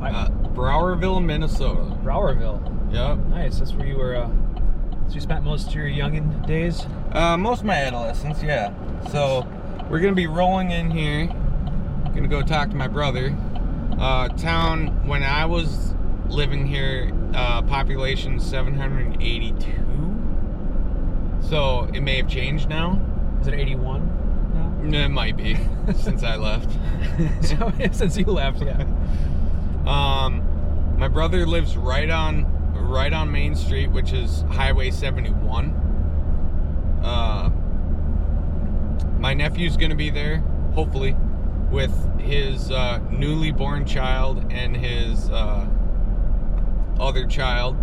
Browerville, Minnesota. Browerville. Yep. Nice. That's where you were. So you spent most of your youngin' days. Most of my adolescence, yeah. So we're gonna be rolling in here. Gonna go talk to my brother. Town when I was living here, population 782. So it may have changed now. Is it 81 now? It might be since I left. So, since you left, yeah. My brother lives right on Main Street, which is Highway 71. My nephew's gonna be there, hopefully, with his newly born child and his other child.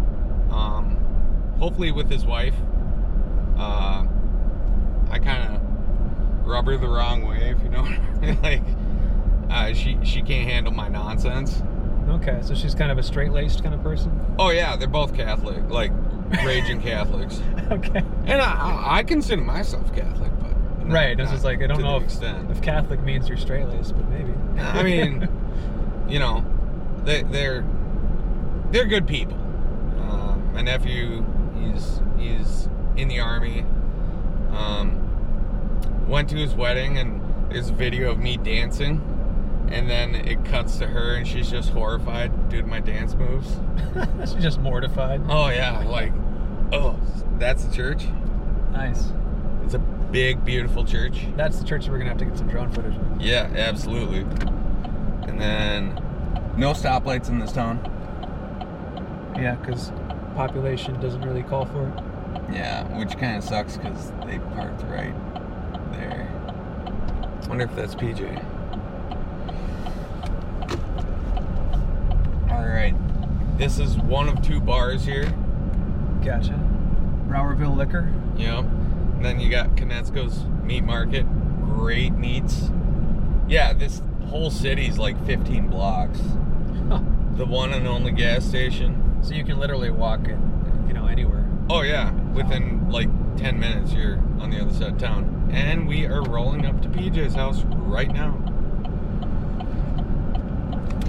Hopefully with his wife. I kind of rub her the wrong way, if you know what I mean. Like, she can't handle my nonsense. Okay, so she's kind of a straight-laced kind of person? Oh yeah, they're both Catholic, like raging Catholics. Okay. And I consider myself Catholic, but right, it's just like, I don't know if Catholic means you're straight-laced, but maybe. I mean, you know, they're good people. My nephew, he's in the army. Went to his wedding, and there's a video of me dancing, and then it cuts to her, and she's just horrified due to my dance moves. She's just mortified. Oh yeah, like, oh, that's the church? Nice. It's a big, beautiful church. That's the church that we're gonna have to get some drone footage of. Yeah, absolutely. And then, no stoplights in this town. Yeah, because population doesn't really call for it. Yeah, which kind of sucks because they parked right there. Wonder if that's PJ. Alright. This is one of two bars here. Gotcha. Browerville Liquor. Yep. And then you got Konetsko's Meat Market. Great meats. Yeah, this whole city's like 15 blocks. Huh. The one and only gas station. So you can literally walk it, anywhere. Oh yeah, within like 10 minutes you're on the other side of town. And we are rolling up to PJ's house right now.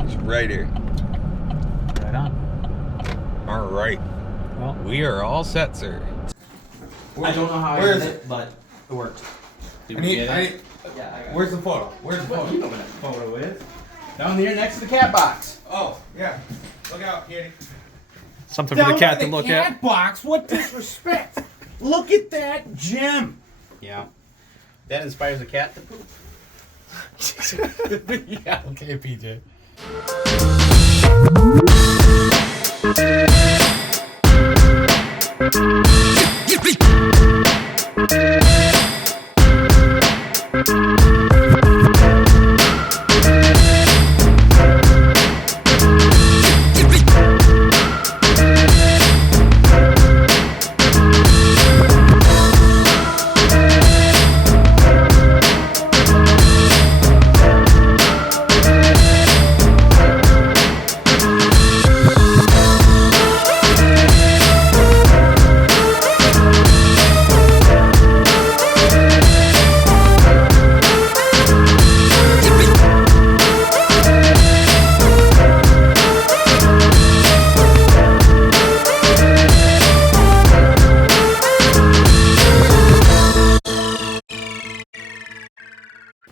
He's right here. Right on. All right. Well, we are all set, sir. I don't know how I did it, but it worked. Did we get it? Yeah, I got Where's the photo? Where's the What photo? you know what that photo is? Down here next to the cat box. Oh, yeah. Look out, kitty. something for the cat to look at. Cat box? What disrespect! Look at that gem. Yeah. That inspires a cat to poop. Yeah, okay, PJ.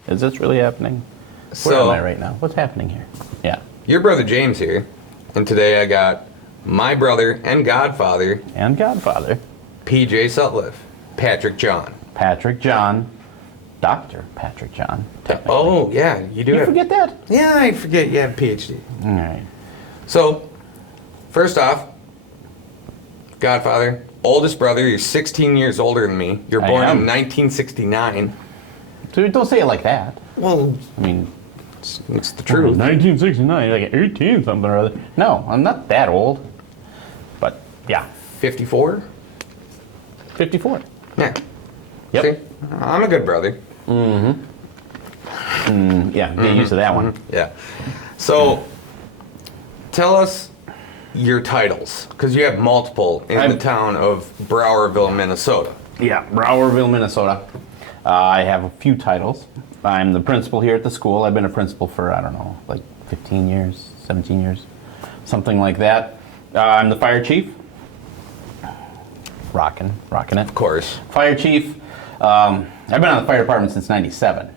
Is this really happening? Where am I right now? What's happening here? Yeah. Your brother James here, and today I got my brother and godfather, And Godfather. PJ Sutliff, Patrick John. Patrick John. Dr. Patrick John. technically. Oh, yeah, you do You have... forget that? Yeah, I forget you have a PhD. All right. So, first off, godfather, oldest brother, you're 16 years older than me. You're I born in am. 1969. So don't say it like that. Well, I mean, it's the truth. 1969, like 18 something or other. No, I'm not that old. But yeah, 54? 54. Yeah. Yep. See? I'm a good brother. Yeah, get used to that one. Yeah. So, tell us your titles, because you have multiple in the town of Browerville, Minnesota. Yeah, Browerville, Minnesota. I have a few titles. I'm the principal here at the school. I've been a principal for, I don't know, like 15 years, 17 years, something like that. I'm the fire chief. Rocking it. Of course. Fire chief. I've been on the fire department since '97.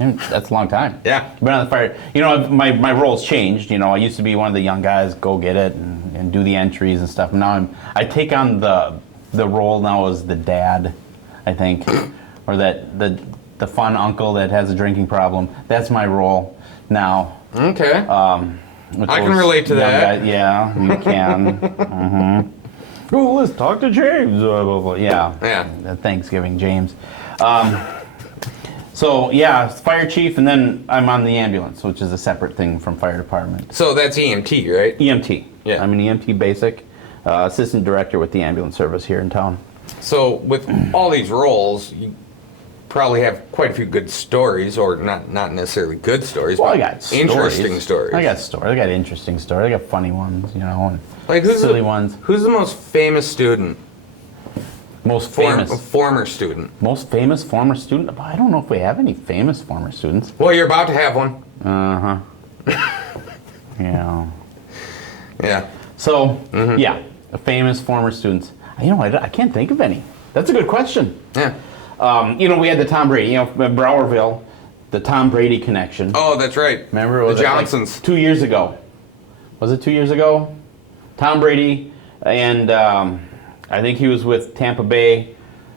And that's a long time. Yeah. I've been on the fire. You know, my role's changed. You know, I used to be one of the young guys, go get it and do the entries and stuff. Now I take on the role now as the dad, I think, or that the fun uncle that has a drinking problem. That's my role now. Okay. With I can those relate to young that. guys. Yeah, you can. Mm-hmm. Oh, let's talk to James. Blah, blah, blah. Yeah. Yeah. Thanksgiving, James. So yeah, fire chief, and then I'm on the ambulance, which is a separate thing from fire department. So that's EMT, right? EMT. Yeah. I'm an EMT basic, assistant director with the ambulance service here in town. So with all these roles, you probably have quite a few good stories, or not necessarily good stories, Well, but I got stories. interesting stories. I got stories. I got interesting stories. I got funny ones, you know, and like silly ones. Who's the most famous student? Most famous. Former student. Most famous former student? I don't know if we have any famous former students. Well, you're about to have one. Yeah. Yeah. So, yeah, famous former students. You know, I can't think of any. That's a good question. Yeah. You know, we had the Tom Brady, you know, Browerville, the Tom Brady connection. Oh, that's right. Remember? Was the it like Johnsons. 2 years ago. Was it 2 years ago? Tom Brady, and I think he was with Tampa Bay,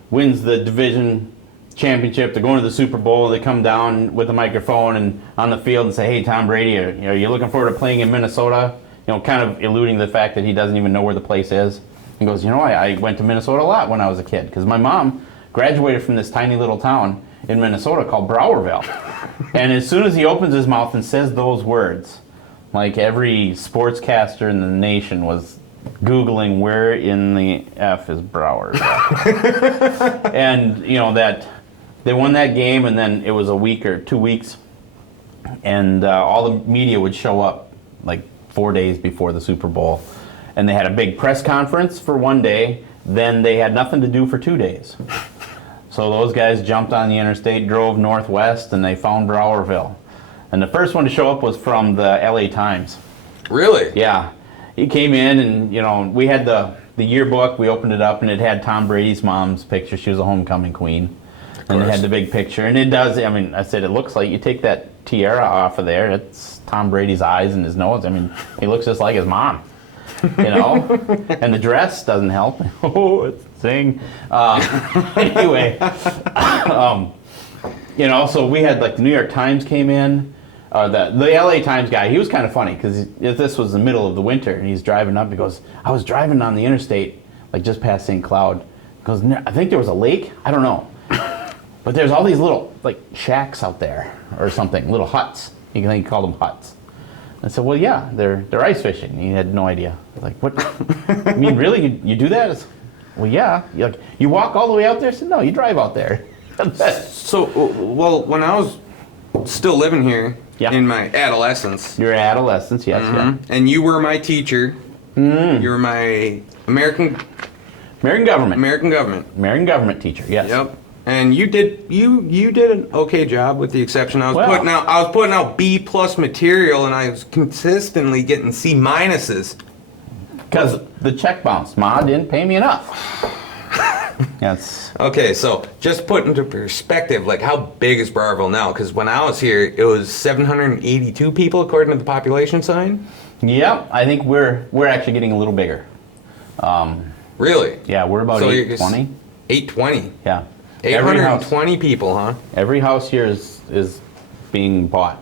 wins the division championship. They're going to the Super Bowl. They come down with a microphone and on the field and say, "Hey, Tom Brady, are you looking forward to playing in Minnesota?" You know, kind of alluding to the fact that he doesn't even know where the place is. He goes, "You know, I went to Minnesota a lot when I was a kid because my mom graduated from this tiny little town in Minnesota called Browerville." And as soon as he opens his mouth and says those words, like every sportscaster in the nation was Googling where in the F is Browerville. And, you know, that they won that game, and then it was a week or 2 weeks, and all the media would show up like 4 days before the Super Bowl. And they had a big press conference for one day, then they had nothing to do for 2 days. So those guys jumped on the interstate, drove northwest, and they found Browerville. And the first one to show up was from the LA Times. Really? Yeah. He came in and, you know, we had the yearbook, we opened it up, and it had Tom Brady's mom's picture. She was a homecoming queen. And it had the big picture. And it does, I mean, I said, it looks like you take that tiara off of there, it's Tom Brady's eyes and his nose. I mean, he looks just like his mom. You know, and the dress doesn't help. Oh, it's zing. Anyway, you know, so we had like the New York Times came in. The LA Times guy, he was kind of funny because this was the middle of the winter and he's driving up. He goes, "I was driving on the interstate, like just past St. Cloud." He goes, "I think there was a lake. I don't know, but there's all these little like shacks out there or something, little huts. You can think he called them huts." I said, "Well, yeah, they're ice fishing." He had no idea. I was like, "What? I mean, really? You do that?" I said, "Well, yeah. You walk all the way out there?" I said, "No, you drive out there." So, well, when I was still living here in my adolescence. Your adolescence, yes, yeah. And you were my teacher. You were my American government teacher, yes. Yep. And you did an okay job, with the exception I was putting out B+ material, and I was consistently getting C minuses. Because the check bounced. Ma didn't pay me enough. That's okay. So just put into perspective, like how big is Browerville now? Because when I was here, it was 782 people according to the population sign. Yep. I think we're actually getting a little bigger. Really? Yeah, we're about 820. 820. Yeah. 820 people, huh? Every house here is being bought.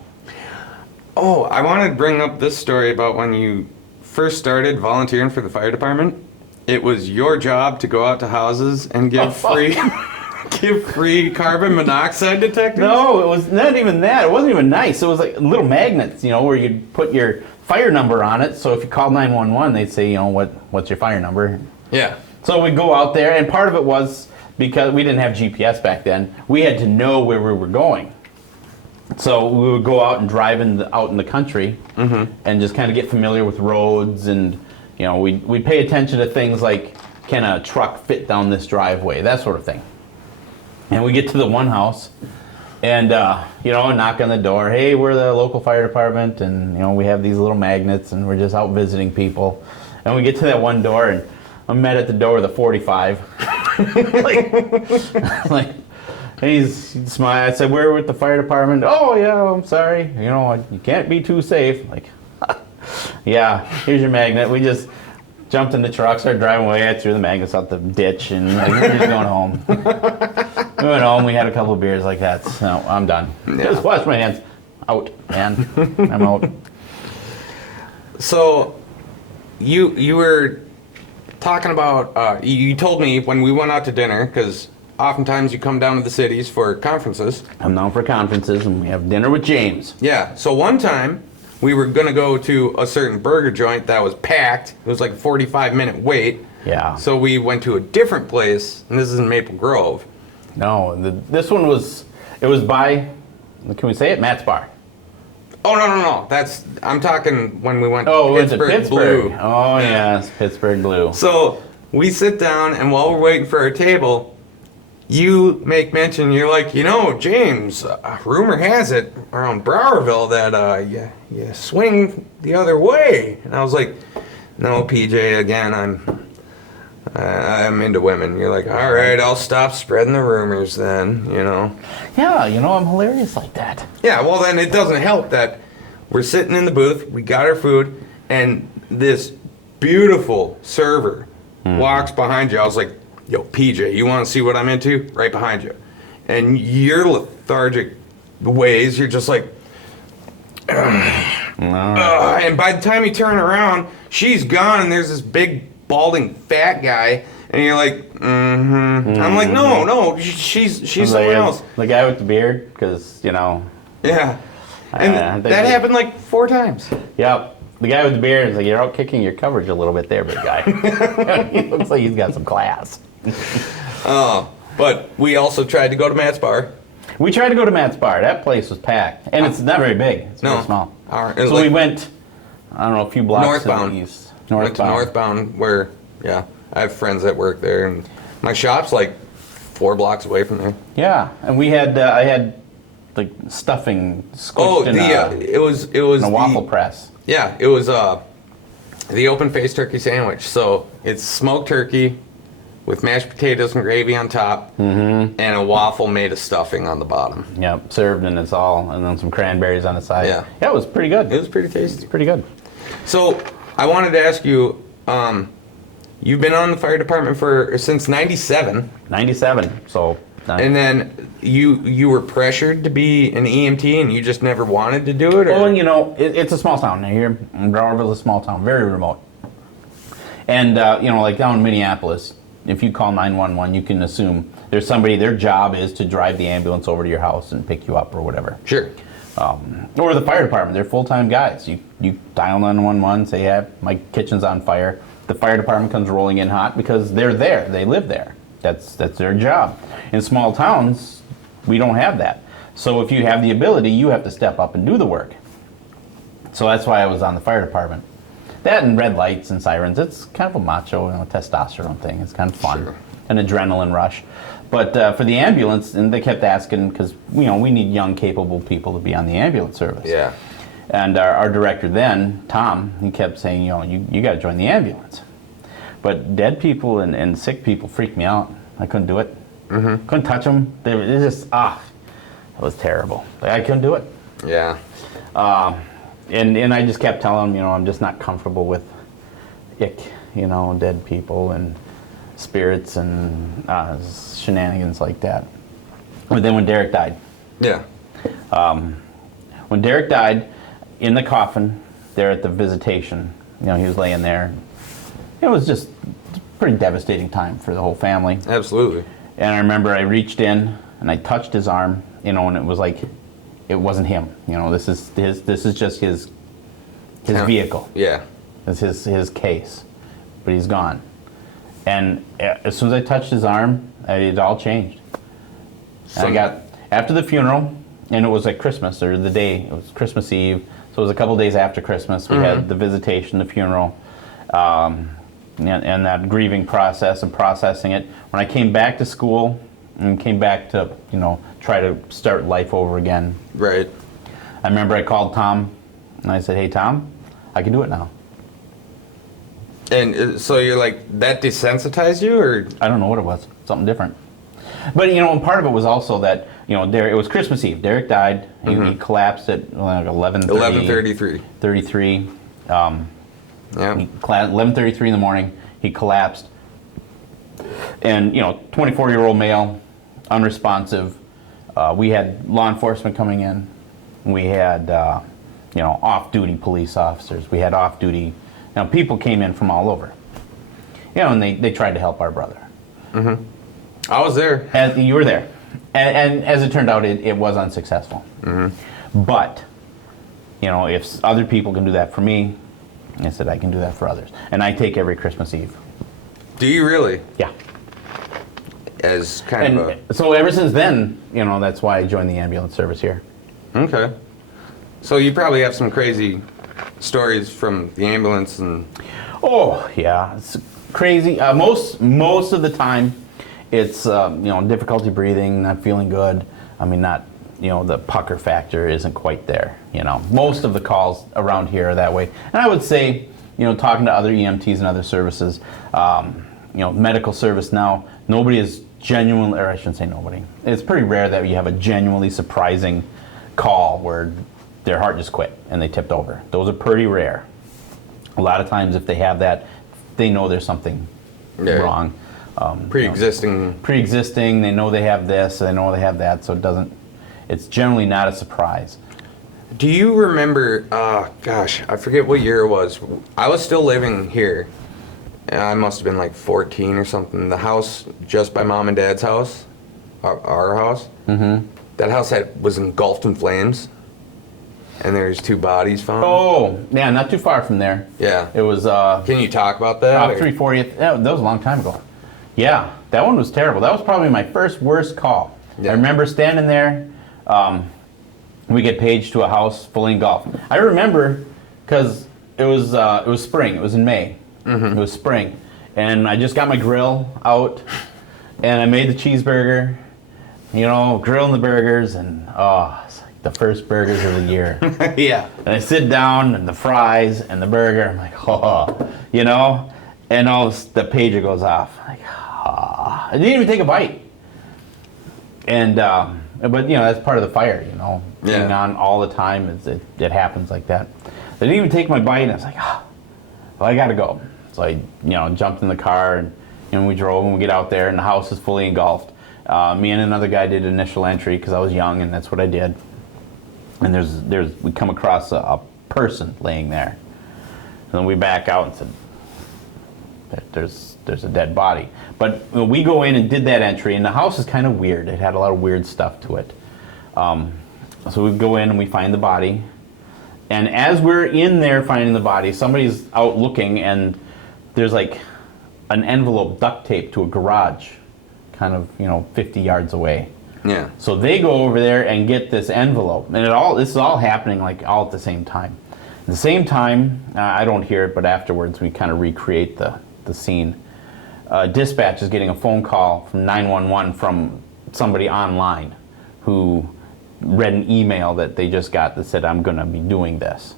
Oh, I wanted to bring up this story about when you first started volunteering for the fire department. It was your job to go out to houses and give free carbon monoxide detectors? No, it was not even that. It wasn't even nice. It was like little magnets, you know, where you'd put your fire number on it. So if you called 911, they'd say, you know, what's your fire number? Yeah. So we'd go out there, and part of it was because we didn't have GPS back then. We had to know where we were going. So we would go out and drive out in the country and just kind of get familiar with roads, and you know, we'd pay attention to things like, can a truck fit down this driveway, that sort of thing. And we get to the one house, And, knock on the door. Hey, we're the local fire department, and, we have these little magnets, and we're just out visiting people. And we get to that one door, and I'm met at the door with a 45. He's smiling. I said, we're with the fire department. Oh, yeah, I'm sorry. You can't be too safe. Yeah, here's your magnet. We just jumped in the truck, started driving away. I threw the magnets out the ditch, and we're just going home. We went home. We had a couple of beers like that. So I'm done. Yeah. Just wash my hands. Out, man. I'm out. So, you were talking about. You told me when we went out to dinner, because oftentimes you come down to the cities for conferences. I'm known for conferences, and we have dinner with James. Yeah. So one time we were gonna go to a certain burger joint that was packed. It was like a 45-minute wait. Yeah. So we went to a different place, and this is in Maple Grove. No, this one was. It was by. Can we say it? Matt's Bar. Oh no! I'm talking when we went. Oh, to Pittsburgh. Blue. Oh yes, Pittsburgh Blue. So we sit down, and while we're waiting for our table, you make mention. You're like, James. Rumor has it around Browerville that you swing the other way. And I was like, no, PJ. Again, I'm into women. You're like, all right, I'll stop spreading the rumors then. Yeah, I'm hilarious like that. Yeah. Well, then it doesn't help that we're sitting in the booth. We got our food, and this beautiful server walks behind you. I was like, yo, PJ, you want to see what I'm into? Right behind you. And your lethargic ways, you're just like, and by the time you turn around, she's gone, and there's this big, balding, fat guy, and you're like, I'm like, no, she's someone else. The guy with the beard, because, Yeah. And that happened like 4 times. Yep. The guy with the beard is like, you're out kicking your coverage a little bit there, big guy. He looks like he's got some class. But we also tried to go to Matt's Bar. We tried to go to Matt's Bar. That place was packed. And it's not very big. It's very small. So we went, I don't know, a few blocks northbound. to the east. Went to northbound where, I have friends that work there. And my shop's like 4 blocks away from there. Yeah. And we had, I had like stuffing squished in it was a waffle press. Yeah, it was the open-faced turkey sandwich. So it's smoked turkey with mashed potatoes and gravy on top, and a waffle made of stuffing on the bottom. Yep, served and and then some cranberries on the side. Yeah, it was pretty good. It was pretty tasty. It's pretty good. So I wanted to ask you, you've been on the fire department since '97. '97. So. And then you were pressured to be an EMT, and you just never wanted to do it? Or? Well, it's a small town. Here, Browerville's a small town, very remote. And, like down in Minneapolis, if you call 911, you can assume there's somebody, their job is to drive the ambulance over to your house and pick you up or whatever. Sure. Or the fire department, they're full-time guys. You dial 911, say, yeah, my kitchen's on fire. The fire department comes rolling in hot because they're there. They live there. That's their job. In small towns, we don't have that. So if you have the ability, you have to step up and do the work. So that's why I was on the fire department. That and red lights and sirens, it's kind of a macho, testosterone thing. It's kind of fun. Sure. An adrenaline rush. But for the ambulance, and they kept asking, because we need young, capable people to be on the ambulance service. Yeah. And our director then, Tom, he kept saying, you got to join the ambulance. But dead people and sick people freaked me out. I couldn't do it. Couldn't touch them. It just, it was terrible. I couldn't do it. Yeah. And I just kept telling them, I'm just not comfortable with dead people and spirits and shenanigans like that. But then when Derek died. Yeah. When Derek died, in the coffin, there at the visitation, he was laying there. It was just a pretty devastating time for the whole family. Absolutely. And I remember I reached in and I touched his arm, and it was like it wasn't him. This is just his vehicle. Yeah. It's his case. But he's gone. And as soon as I touched his arm, it all changed. And I got after the funeral, and it was like Christmas, or the day, it was Christmas Eve. So it was a couple days after Christmas. We had the visitation, the funeral. And that grieving process and processing it. When I came back to school and came back to, try to start life over again. Right. I remember I called Tom, and I said, hey, Tom, I can do it now. And so you're like, that desensitized you, or? I don't know what it was. Something different. But, and part of it was also that, it was Christmas Eve. Derek died. He collapsed at like 11:33. 33. Yeah. 11:33 in the morning. He collapsed. And, 24-year-old male, unresponsive. We had law enforcement coming in. We had, off-duty police officers. We had off-duty. People came in from all over. And they tried to help our brother. Mm-hmm. I was there. And you were there. And as it turned out, it was unsuccessful. Mm-hmm. But, if other people can do that for me, I said I can do that for others. And I take every Christmas Eve. Do you really? Yeah. As kind of a... So ever since then, that's why I joined the ambulance service here. Okay. So you probably have some crazy stories from the ambulance and... Oh, yeah. It's crazy. Most of the time, it's, difficulty breathing, not feeling good. I mean, not, the pucker factor isn't quite there, Most of the calls around here are that way. And I would say, talking to other EMTs and other services, medical service now, nobody is genuinely, or I shouldn't say nobody. It's pretty rare that you have a genuinely surprising call where their heart just quit and they tipped over. Those are pretty rare. A lot of times if they have that, they know there's something wrong. Pre-existing. Pre-existing, they know they have this, they know they have that, so it's generally not a surprise. Do you remember, gosh, I forget what year it was. I was still living here. And I must have been like 14 or something. The house just by Mom and Dad's house, our house, that house was engulfed in flames. And there's 2 bodies found. Oh, yeah, not too far from there. Yeah. It was... Can you talk about that? Off 340th. Yeah, that was a long time ago. Yeah, that one was terrible. That was probably my first worst call. Yeah. I remember standing there. We get paged to a house fully engulfed. I remember because it was spring. It was in May. It was spring, and I just got my grill out, and I made the cheeseburger. Grilling the burgers, and it's like the first burgers of the year. Yeah. And I sit down, and the fries and the burger. I'm like, and the pager goes off. I'm like, I didn't even take a bite. And but that's part of the fire, being on all the time. It happens like that. I didn't even take my bite, and I was like, well, I gotta go. So I jumped in the car, and we drove, and we get out there, and the house is fully engulfed. Me and another guy did initial entry because I was young, and that's what I did. And we come across a person laying there, and then we back out and said, there's a dead body. But we go in and did that entry, and the house is kind of weird. It had a lot of weird stuff to it. So we go in and we find the body, and as we're in there finding the body, somebody's out looking, and there's like an envelope duct taped to a garage, kind of 50 yards away. Yeah. So they go over there and get this envelope, and this is all happening like all at the same time. At the same time, I don't hear it, but afterwards we kind of recreate the scene. Dispatch is getting a phone call from 911 from somebody online who read an email that they just got that said, I'm going to be doing this.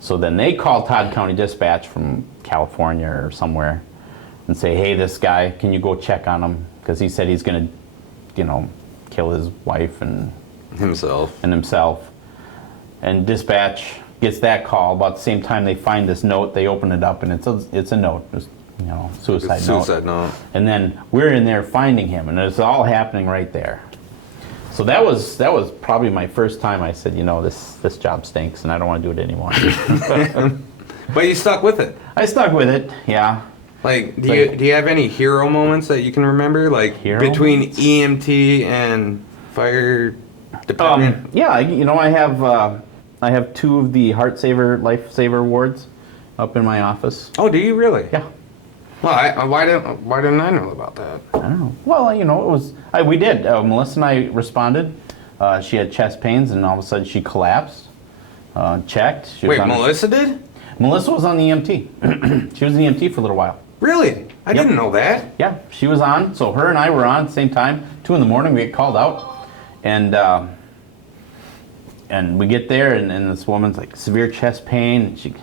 So then they call Todd County Dispatch from California or somewhere and say, hey, this guy, can you go check on him? Because he said he's going to, kill his wife and himself. And dispatch gets that call. About the same time they find this note, they open it up, and it's a note, just, suicide note. And then we're in there finding him, and it's all happening right there. So that was probably my first time I said, this job stinks, and I don't want to do it anymore. But you stuck with it. I stuck with it, yeah. Like, do you have any hero moments that you can remember, like between moments? EMT and fire department? Yeah, I have 2 of the Heart Saver Life Saver awards up in my office. Oh, do you really? Yeah. Well, why didn't I know about that? I don't know. Well, it was we did. Melissa and I responded. She had chest pains, and all of a sudden she collapsed. Checked. Wait, Melissa did? Melissa was on the EMT. She was the EMT for a little while. Really? I didn't know that. Yeah, she was on. So her and I were on at the same time. 2 in the morning, we get called out, and we get there, and this woman's like severe chest pain, and she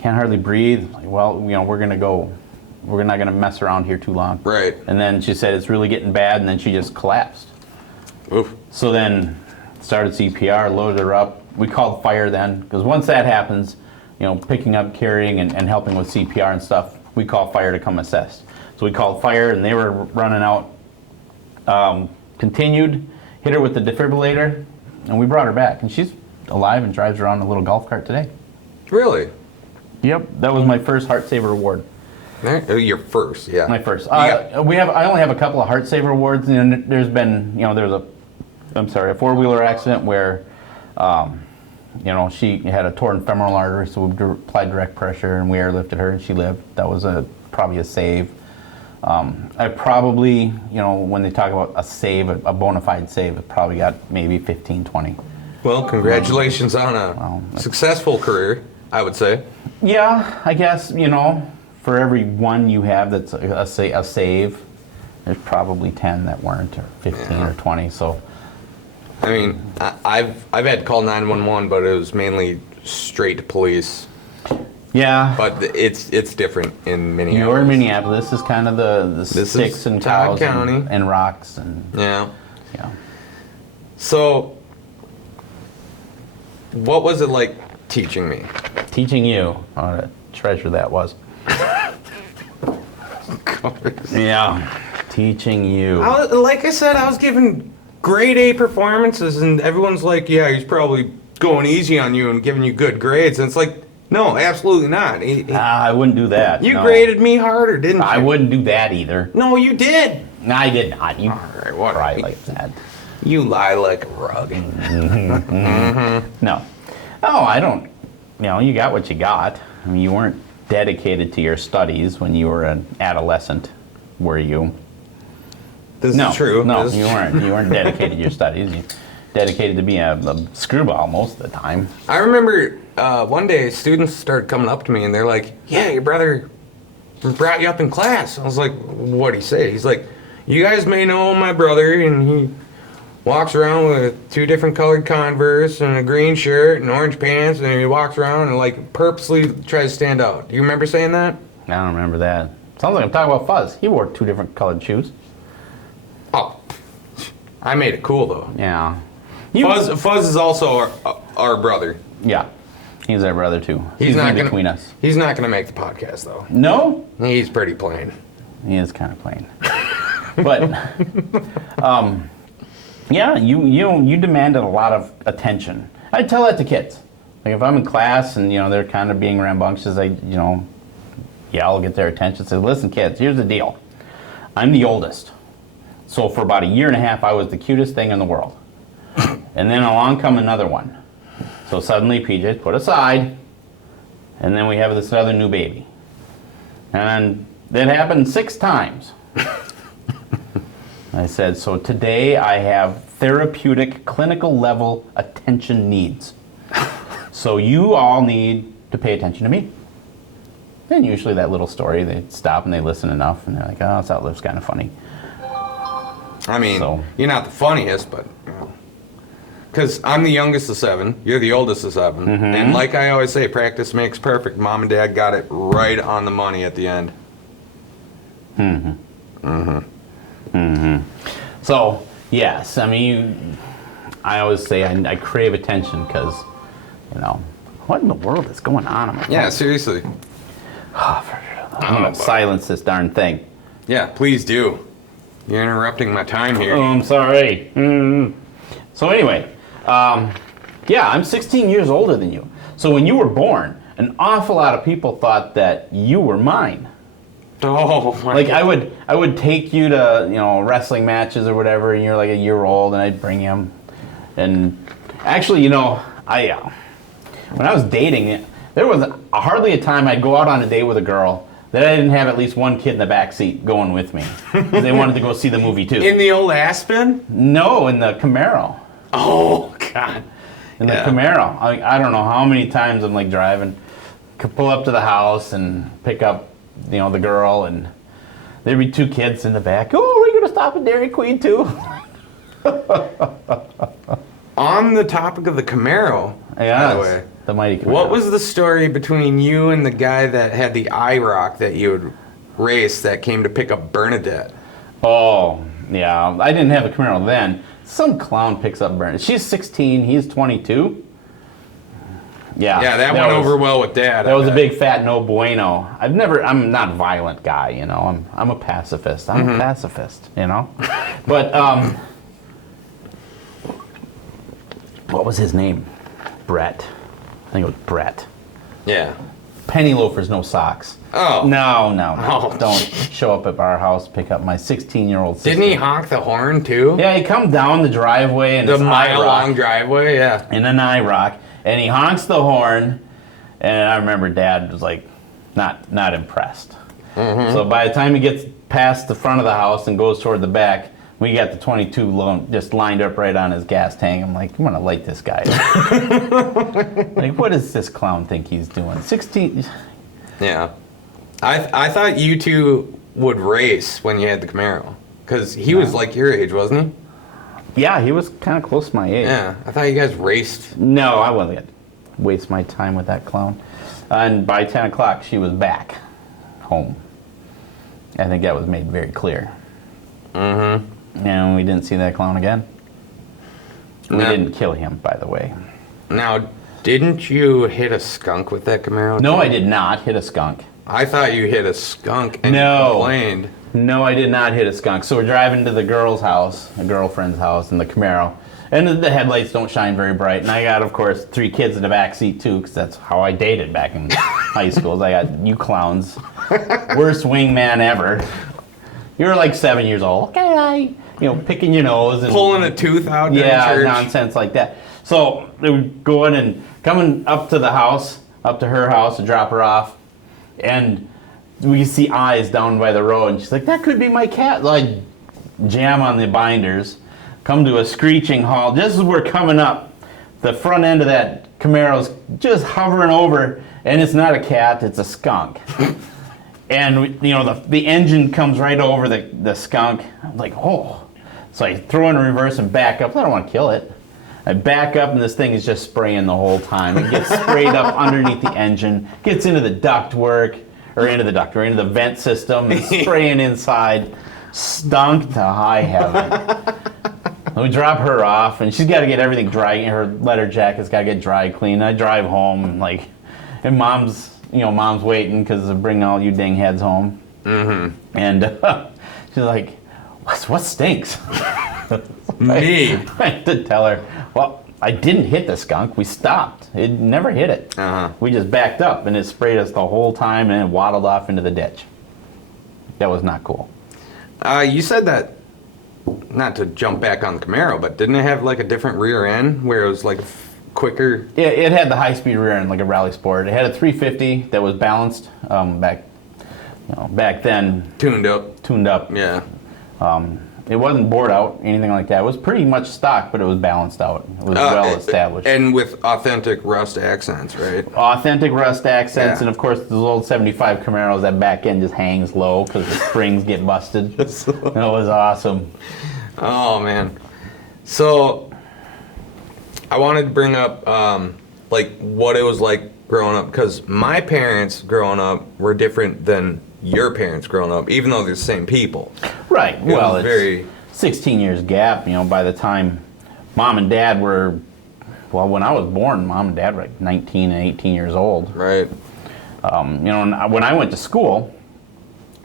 can't hardly breathe. Like, well, you know, we're gonna go. We're not gonna mess around here too long. Right. And then she said it's really getting bad, and then she just collapsed. Oof. So then started CPR, loaded her up. We called fire then, because once that happens, you know, picking up, carrying, and helping with CPR and stuff, we call fire to come assist. So we called fire, and they were running out. Continued, hit her with the defibrillator, and we brought her back. And she's alive and drives around in a little golf cart today. Really? Yep, that was my first Heart Saver award. Your first, yeah. My first. I only have a couple of Heart Saver awards, and there's been, you know, a 4-wheeler accident where, you know, she had a torn femoral artery, so we applied direct pressure and we airlifted her and she lived. That was probably a save. I probably, you know, when they talk about a save, a bona fide save, it probably got maybe 15, 20. Well, congratulations on a successful career, I would say. Yeah, I guess, you know, for every one you have that's a save, there's probably 10 that weren't, or 15 or 20, so. I mean, I've had to call 911, but it was mainly straight to police. Yeah. But it's different in Minneapolis. You're in Minneapolis. This is kind of the sticks and Todd cows County. and rocks and Yeah. yeah. So, what was it like teaching me? Teaching you, what a treasure that was. Yeah, teaching you. Like I said, I was giving grade A performances, and everyone's like, "Yeah, he's probably going easy on you and giving you good grades." And it's like, no, absolutely not. I wouldn't do that. You no. graded me harder, didn't you? I wouldn't do that either. No, you did. No, I did not. You All right, what? cry like that. You lie like a rug. No, I don't. You know, you got what you got. I mean, you weren't dedicated to your studies when you were an adolescent, were you? This is true. No, you weren't. You weren't dedicated to your studies. You dedicated to being a screwball most of the time. I remember one day students started coming up to me and they're like, "Yeah, your brother brought you up in class." I was like, "What'd he say?" He's like, "You guys may know my brother, and he walks around with 2 different colored Converse and a green shirt and orange pants, and he walks around and like purposely tries to stand out." Do you remember saying that? I don't remember that. Sounds like I'm talking about Fuzz. He wore 2 different colored shoes. Oh, I made it cool though. Yeah. Fuzz is also our brother. Yeah. He's our brother too. He's not in gonna between us. He's not gonna make the podcast though. No? He's pretty plain. He is kind of plain. But yeah, you demanded a lot of attention. I tell that to kids. Like if I'm in class and you know they're kind of being rambunctious, I'll get their attention. Say, listen, kids, here's the deal. I'm the oldest, so for about 1.5 years, I was the cutest thing in the world. And then along come another one. So suddenly PJ's put aside, and then we have this other new baby. And that happened 6 times. I said, so today I have therapeutic, clinical level attention needs. So you all need to pay attention to me. Then usually that little story, they stop and they listen enough, and they're like, oh, that looks kind of funny. I mean, So- you're not the funniest, but, you know. Because I'm the youngest of 7, you're the oldest of 7. Mm-hmm. And like I always say, practice makes perfect. Mom and Dad got it right on the money at the end. So, yes, I mean, I always say I crave attention because, you know, what in the world is going on? My Yeah, phone? seriously. I'm going to silence this darn thing. Yeah, please do. You're interrupting my time here. Oh, I'm sorry. So anyway, yeah, I'm 16 years older than you. So when you were born, an awful lot of people thought that you were mine. Oh, my Like I would take you to, you know, wrestling matches or whatever, and you're like 1 year old, and I'd bring you. And actually, you know, when I was dating, there was hardly a time I'd go out on a date with a girl that I didn't have at least one kid in the back seat going with me. 'Cause they wanted to go see the movie too. In the old Aspen? No, in the Camaro. Oh, God. In the Camaro. I don't know how many times I'm like driving, could pull up to the house and pick up the girl, and there'd be 2 kids in the back. Oh, are we gonna stop at Dairy Queen too? On the topic of the Camaro, by the way, the mighty Camaro. what was the story between you and the guy that had the IROC that you would race that came to pick up Bernadette? Oh, yeah. I didn't have a Camaro then. Some clown picks up Bernadette. She's 16. He's 22. Yeah. Yeah, that went over well with Dad. That was a big fat no bueno. I'm not a violent guy, I'm a pacifist. I'm a pacifist, But, what was his name? Brett. I think it was Brett. Yeah. Penny loafers, no socks. Oh. No. Oh. Don't show up at our house, pick up my 16-year-old sister. Didn't he honk the horn too? Yeah, he come down the driveway and the mile-long driveway, yeah. in an IROC, and he honks the horn, and I remember Dad was like, not impressed. So by the time he gets past the front of the house and goes toward the back, we got the 22 just lined up right on his gas tank. I'm like, I'm gonna light this guy up. Like, what does this clown think he's doing? 16. Yeah. I thought you two would race when you had the Camaro. Because he was like your age, wasn't Yeah, he was kind of close to my he? age. Yeah. I thought you guys raced. No, I wasn't gonna waste my time with that clown. And by 10 o'clock, she was back home. I think that was made very clear. And we didn't see that clown again. We didn't kill him, by the way. Now, didn't you hit a skunk with that Camaro? No, I did not hit a skunk. I thought you hit a skunk and you complained. No, I did not hit a skunk. So we're driving to the girl's house, a girlfriend's house, in the Camaro. And the headlights don't shine very bright. And I got, of course, 3 kids in the back seat, too, because that's how I dated back in high school. I got you clowns. Worst wingman ever. You were like 7 years old. Okay, picking your nose. And Pulling a tooth out during church. Nonsense like that. So they would go in and coming up to the house, up to her house to drop her off. And we see eyes down by the road. And she's like, that could be my cat. Like, jam on the binders. Come to a screeching halt. Just as we're coming up, the front end of that Camaro's just hovering over, and it's not a cat, it's a skunk. And the engine comes right over the skunk. I'm like, oh. So I throw in reverse and back up. I don't want to kill it. I back up, and this thing is just spraying the whole time. It gets sprayed up underneath the engine, gets into the ductwork, into the vent system, and spraying inside. Stunk to high heaven. We drop her off, and she's got to get everything dry. Her leather jacket's got to get dry clean. I drive home, and mom's waiting because of bringing all you dang heads home. And she's like, what stinks? Me. I had to tell her, well, I didn't hit the skunk. We stopped. It never hit it. We just backed up, and it sprayed us the whole time, and it waddled off into the ditch. That was not cool. You said that, not to jump back on the Camaro, but didn't it have like a different rear end where it was like quicker? Yeah, it had the high-speed rear end like a Rally Sport. It had a 350 that was balanced back then. Tuned up. Yeah. It wasn't bored out, anything like that. It was pretty much stock, but it was balanced out. It was well established. And with authentic rust accents, right? Authentic rust accents, and of course those old 75 Camaros, that back end just hangs low because the springs get busted. It was awesome. Oh, man. So, I wanted to bring up, what it was like growing up, because my parents growing up were different than your parents growing up, even though they're the same people. Right. Well, it's very 16 years gap. By the time mom and dad were, when I was born, mom and dad were like 19 and 18 years old. Right. And when I went to school,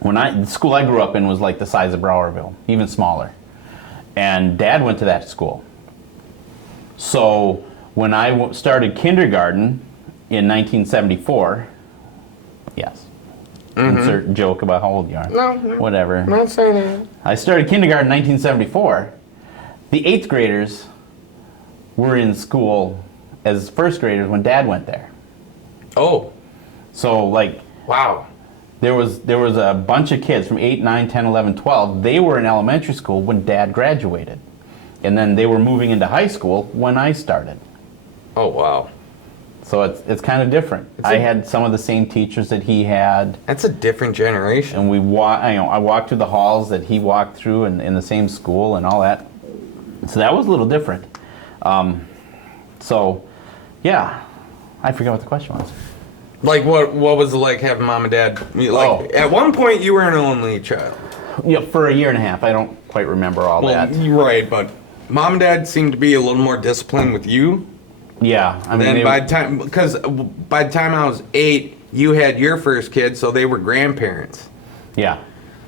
the school I grew up in was like the size of Browerville, even smaller. And Dad went to that school. So when I started kindergarten in 1974, yes. Insert joke about how old you are. No. Whatever. I'm not saying that. I started kindergarten in 1974. The 8th graders were in school as first graders when Dad went there. Oh. So wow. There was a bunch of kids from 8, 9, 10, 11, 12. They were in elementary school when Dad graduated. And then they were moving into high school when I started. Oh, wow. So it's kind of different. I had some of the same teachers that he had. That's a different generation. And I walked through the halls that he walked through in the same school and all that. So that was a little different. So, yeah, I forget what the question was. Like, what was it like having mom and dad? Like, at one point you were an only child. Yeah, for a year and a half. I don't quite remember all that. You're right, but mom and dad seemed to be a little more disciplined with you. Yeah, I mean, by the time I was 8, you had your first kid, so they were grandparents. Yeah.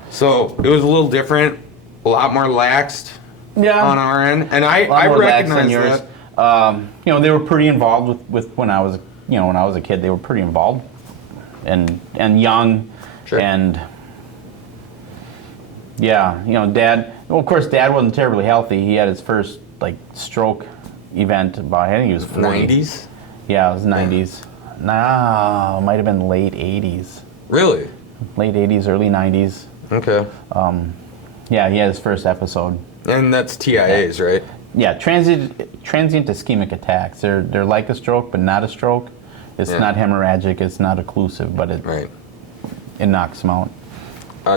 So it was a little different, a lot more laxed. Yeah. On our end, and I recognize that. You know, they were pretty involved with when I was a kid. They were pretty involved, and young, sure. And yeah, you know, Dad. Well, of course, Dad wasn't terribly healthy. He had his first stroke event about, I think he was 40. 90s. Yeah, it was 90s. No, it might have been late 80s. Really? Late 80s, early 90s. Okay. Yeah, he had his first episode. And that's TIAs, right? Yeah, transient ischemic attacks. They're like a stroke, but not a stroke. It's not hemorrhagic. It's not occlusive, but it knocks them out.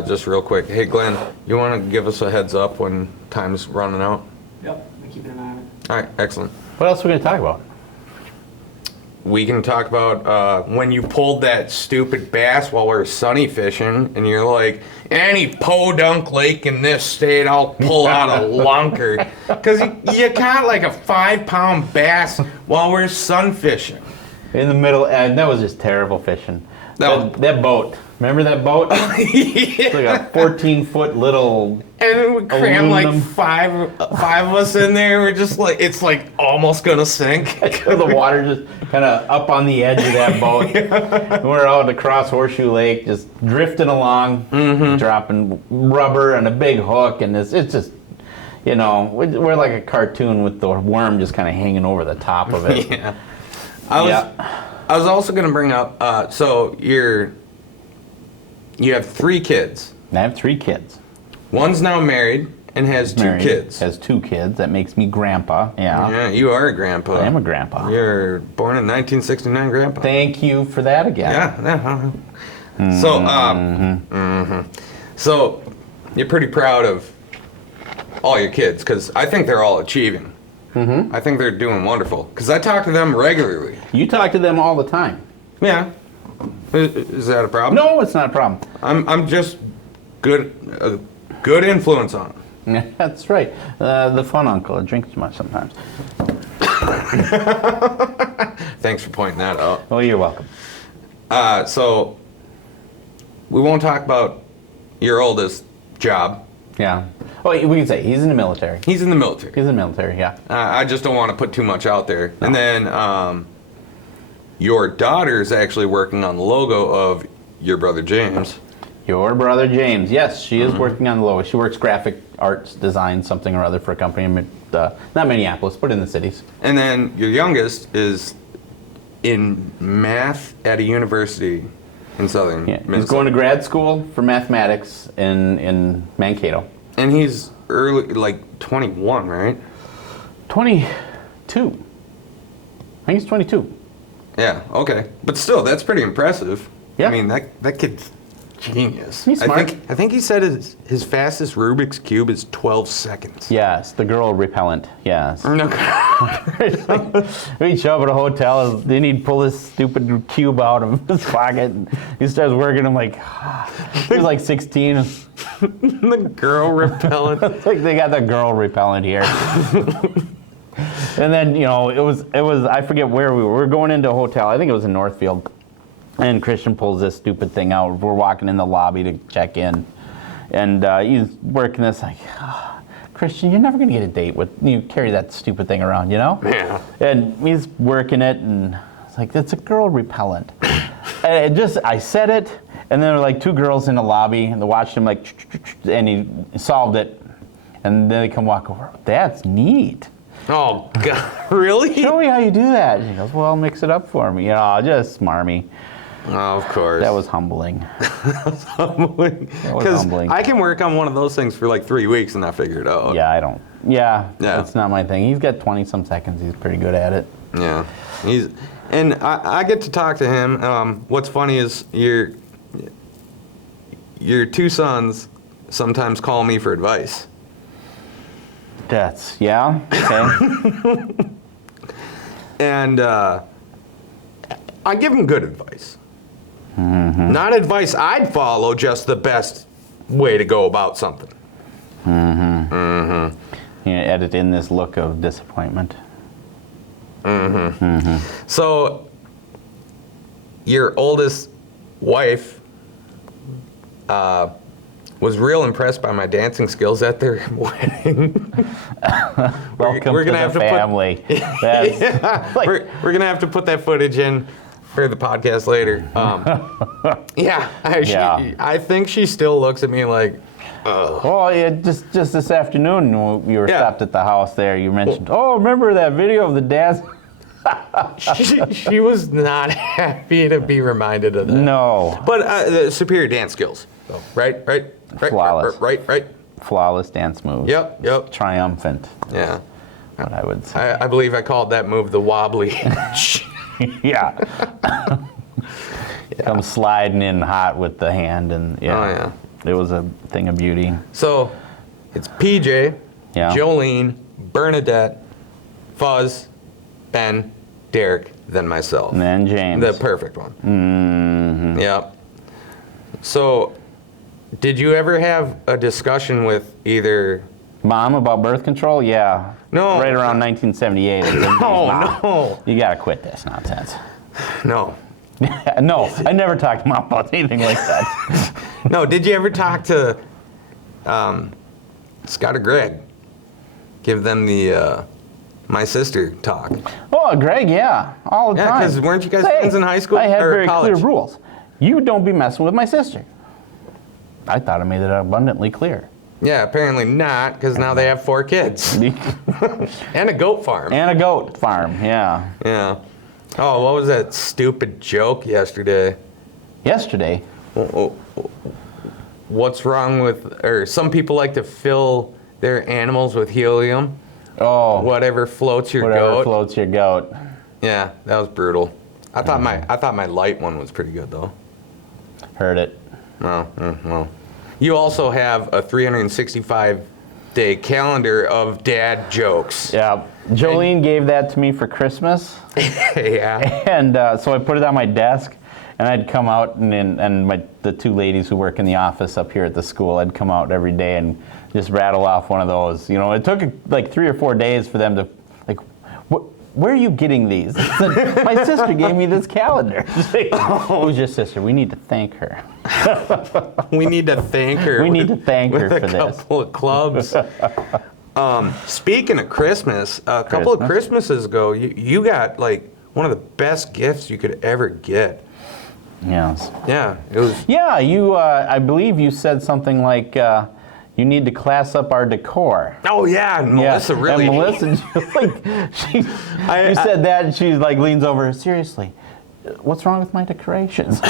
Just real quick, hey Glenn, you want to give us a heads up when time's running out? Yep, I'm keeping an eye on it. All right, excellent. What else are we going to talk about? We can talk about when you pulled that stupid bass while we were sunny fishing, and you're like, any podunk lake in this state, I'll pull out a lunker. Because you caught like a 5-pound bass while we're sun fishing. In the middle, and that was just terrible fishing. No. That boat. Remember that boat? It's like a 14-foot little. And then we crammed like aluminum. five of us in there. We're just like, it's like almost gonna sink. The water just kind of up on the edge of that boat. We're out across Horseshoe Lake, just drifting along, dropping rubber and a big hook, and it's just, you know, we're like a cartoon with the worm just kind of hanging over the top of it. Yeah. I was also gonna bring up. So you have 3 kids. I have 3 kids. One's now married and has 2 kids. Has 2 kids. That makes me grandpa. Yeah. Yeah, you are a grandpa. I am a grandpa. You're born in 1969, grandpa. Thank you for that again. Yeah. So you're pretty proud of all your kids, because I think they're all achieving. I think they're doing wonderful, because I talk to them regularly. You talk to them all the time. Yeah. Is that a problem? No, it's not a problem. I'm just good influence on them. Yeah, that's right. The fun uncle. I drink too much sometimes. Thanks for pointing that out. Oh, you're welcome. So we won't talk about your oldest job. Yeah. Oh, we can say he's in the military. He's in the military. He's in the military, yeah. I just don't want to put too much out there. No. And then your daughter's actually working on the logo of your brother James. Your brother James. Yes, she is working on the logo. She works graphic arts design, something or other, for a company in not Minneapolis, but in the cities. And then your youngest is in math at a university in southern Minnesota. He's going to grad school for mathematics in Mankato. And he's early, like 21, right? 22. I think he's 22. Yeah, okay. But still, that's pretty impressive. Yeah. I mean, that kid's genius. He's smart. I think he said his fastest Rubik's Cube is 12 seconds. Yes, the girl repellent, yes. No. We'd show up at a hotel, then he'd pull this stupid cube out of his pocket, and he starts working. I'm like, he was like 16. The girl repellent. It's like they got the girl repellent here. And then, you know, it was I forget where we were. We were going into a hotel. I think it was in Northfield. And Christian pulls this stupid thing out. We're walking in the lobby to check in. And he's working this like, Christian, you're never going to get a date with you carry that stupid thing around, you know? Yeah. And he's working it, and it's like, it's a girl repellent. And I said it, and then there were like 2 girls in the lobby, and they watched him like, and he solved it. And then they come walk over. That's neat. Oh, God. Really? Show me how you do that. And he goes, well, mix it up for me. You know, just smarmy. Oh, of course. That was humbling. Humbling. Because I can work on one of those things for like 3 weeks and not figure it out. Yeah, I don't. Yeah, that's not my thing. He's got 20-some seconds. He's pretty good at it. Yeah, and I get to talk to him. What's funny is your two sons sometimes call me for advice. Yeah. Okay. And I give them good advice. Mm-hmm. Not advice I'd follow, just the best way to go about something. Mm-hmm. Mm-hmm. You edit in this look of disappointment. Mm-hmm. Mm-hmm. So, your oldest wife was real impressed by my dancing skills at their wedding. Welcome we're to gonna the have to family. Yeah, like, we're gonna have to put that footage in for the podcast later. I think she still looks at me like. Well, yeah, just this afternoon when we were stopped at the house there, you mentioned, remember that video of the dance? she was not happy to be reminded of that. No. But the superior dance skills, though. Right? Flawless. Right. Flawless dance moves. Yep. Triumphant. Yeah. What I would say. I believe I called that move the wobbly. Yeah. Come sliding in hot with the hand and Oh, yeah. It was a thing of beauty. So, it's PJ, Yeah. Jolene, Bernadette, Fuzz, Ben, Derek, then myself. And then James. The perfect one. Mm-hmm. Yep. So, did you ever have a discussion with either... Mom about birth control? Yeah. No. Right around 1978. No. You gotta quit this nonsense. No. No, I never talked to Mom about anything like that. No, did you ever talk to Scott or Greg? Give them the my sister talk. Oh, Greg, yeah, all the time. Yeah, because weren't you guys friends in high school I had or very college? clear rules. You don't be messing with my sister. I thought I made it abundantly clear. Yeah, apparently not, because now they have 4 kids. And a goat farm. And a goat farm, yeah. Yeah. Oh, what was that stupid joke yesterday? Yesterday? What's wrong with, or some people like to fill their animals with helium. Oh. Whatever floats your Whatever goat. floats your goat. Yeah, that was brutal. I thought my light one was pretty good though. Heard it. Well. You also have a 365-day calendar of dad jokes. Yeah. Jolene gave that to me for Christmas. Yeah. And so I put it on my desk, and I'd come out, and the 2 ladies who work in the office up here at the school, I'd come out every day and just rattle off one of those. You know, it took like 3 or 4 days for them to, like, where are you getting these? My sister gave me this calendar. Who's your sister? We need to thank her. We need to thank her. We need to thank her for this. With a couple of clubs. Speaking of Christmas, a couple of Christmases ago, you got like one of the best gifts you could ever get. Yes. Yeah, it was. Yeah, you. I believe you said something like, "You need to class up our decor." Oh yeah, and Melissa really. And Melissa, you said that, and she like leans over. Seriously, what's wrong with my decorations?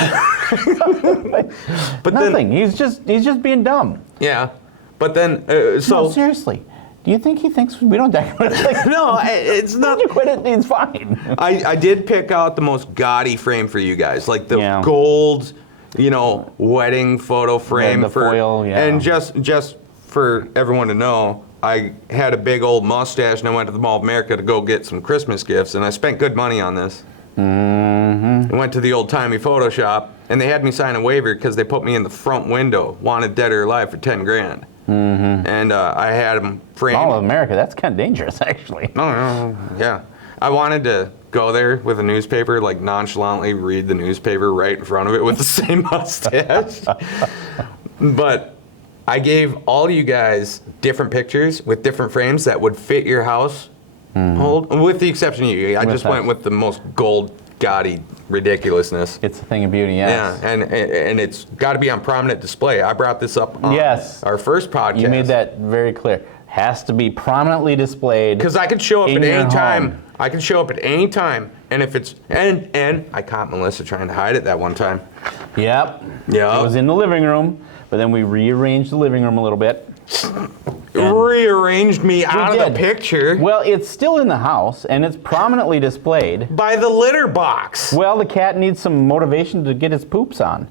But nothing. Then, he's just being dumb. Yeah, but then so. No, seriously. Do you think he thinks we don't decorate? Like, no, it's not. You quit it. It's fine. I did pick out the most gaudy frame for you guys, like the gold, wedding photo frame the for foil, and just for everyone to know, I had a big old mustache and I went to the Mall of America to go get some Christmas gifts, and I spent good money on this. Mm-hmm. I went to the old timey photo shop, and they had me sign a waiver because they put me in the front window, wanted dead or alive for $10,000. Mm-hmm. And I had them framed. Mall of America, that's kind of dangerous, actually. Oh, yeah. I wanted to go there with a newspaper, like nonchalantly read the newspaper right in front of it with the same mustache. But I gave all you guys different pictures with different frames that would fit your house. Mm-hmm. With the exception of you. I just went with the most gold, gaudy ridiculousness. It's a thing of beauty, yes. Yeah, and it's got to be on prominent display. I brought this up on our first podcast. You made that very clear. Has to be prominently displayed. Because I could show up at any time. Home. I can show up at any time, and if it's and I caught Melissa trying to hide it that one time. Yep. Yeah. It was in the living room, but then we rearranged the living room a little bit. rearranged me out of the picture. Well, it's still in the house, and it's prominently displayed. By the litter box. Well, the cat needs some motivation to get his poops on.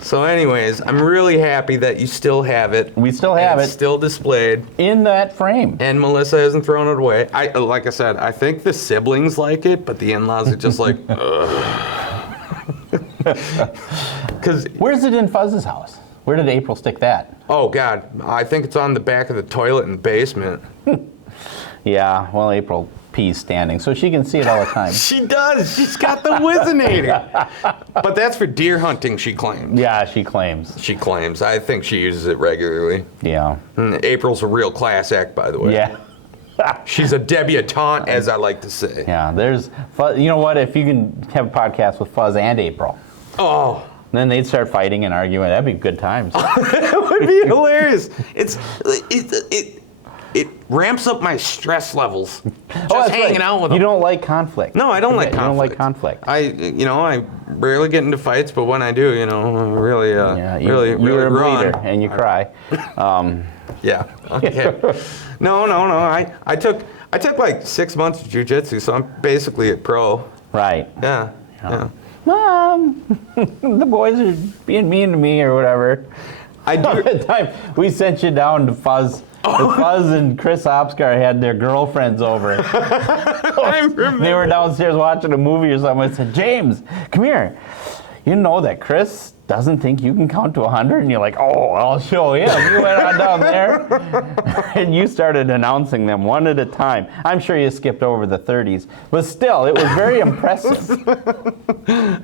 So anyways, I'm really happy that you still have it. We still have it. It's still displayed. In that frame. And Melissa hasn't thrown it away. Like I said, I think the siblings like it, but the in-laws are just like, Where's it in Fuzz's house? Where did April stick that? Oh, God. I think it's on the back of the toilet in the basement. Yeah, well, April pees standing, so she can see it all the time. She does. She's got the Wizinator. But that's for deer hunting, she claims. Yeah, she claims. She claims. I think she uses it regularly. Yeah. April's a real class act, by the way. Yeah. She's a debutante, as I like to say. Yeah, there's, you know what, if you can have a podcast with Fuzz and April. Oh. Then they'd start fighting and arguing. That'd be good times. It would be hilarious. It ramps up my stress levels. Just hanging out with them. You don't like conflict. No, I don't like conflict. You don't like conflict. I rarely get into fights, but when I do, really, you're a run. bleeder and you cry. Yeah. Okay. No. I took like 6 months of jiu-jitsu, so I'm basically a pro. Right. Yeah. Mom, the boys are being mean to me or whatever. I do. The time we sent you down to Fuzz. Fuzz and Chris Opskar had their girlfriends over. I remember. They were downstairs watching a movie or something. I said, James, come here. You know that Chris doesn't think you can count to 100? And you're like, oh, I'll show him. You went on down there, and you started announcing them one at a time. I'm sure you skipped over the 30s, but still, it was very impressive.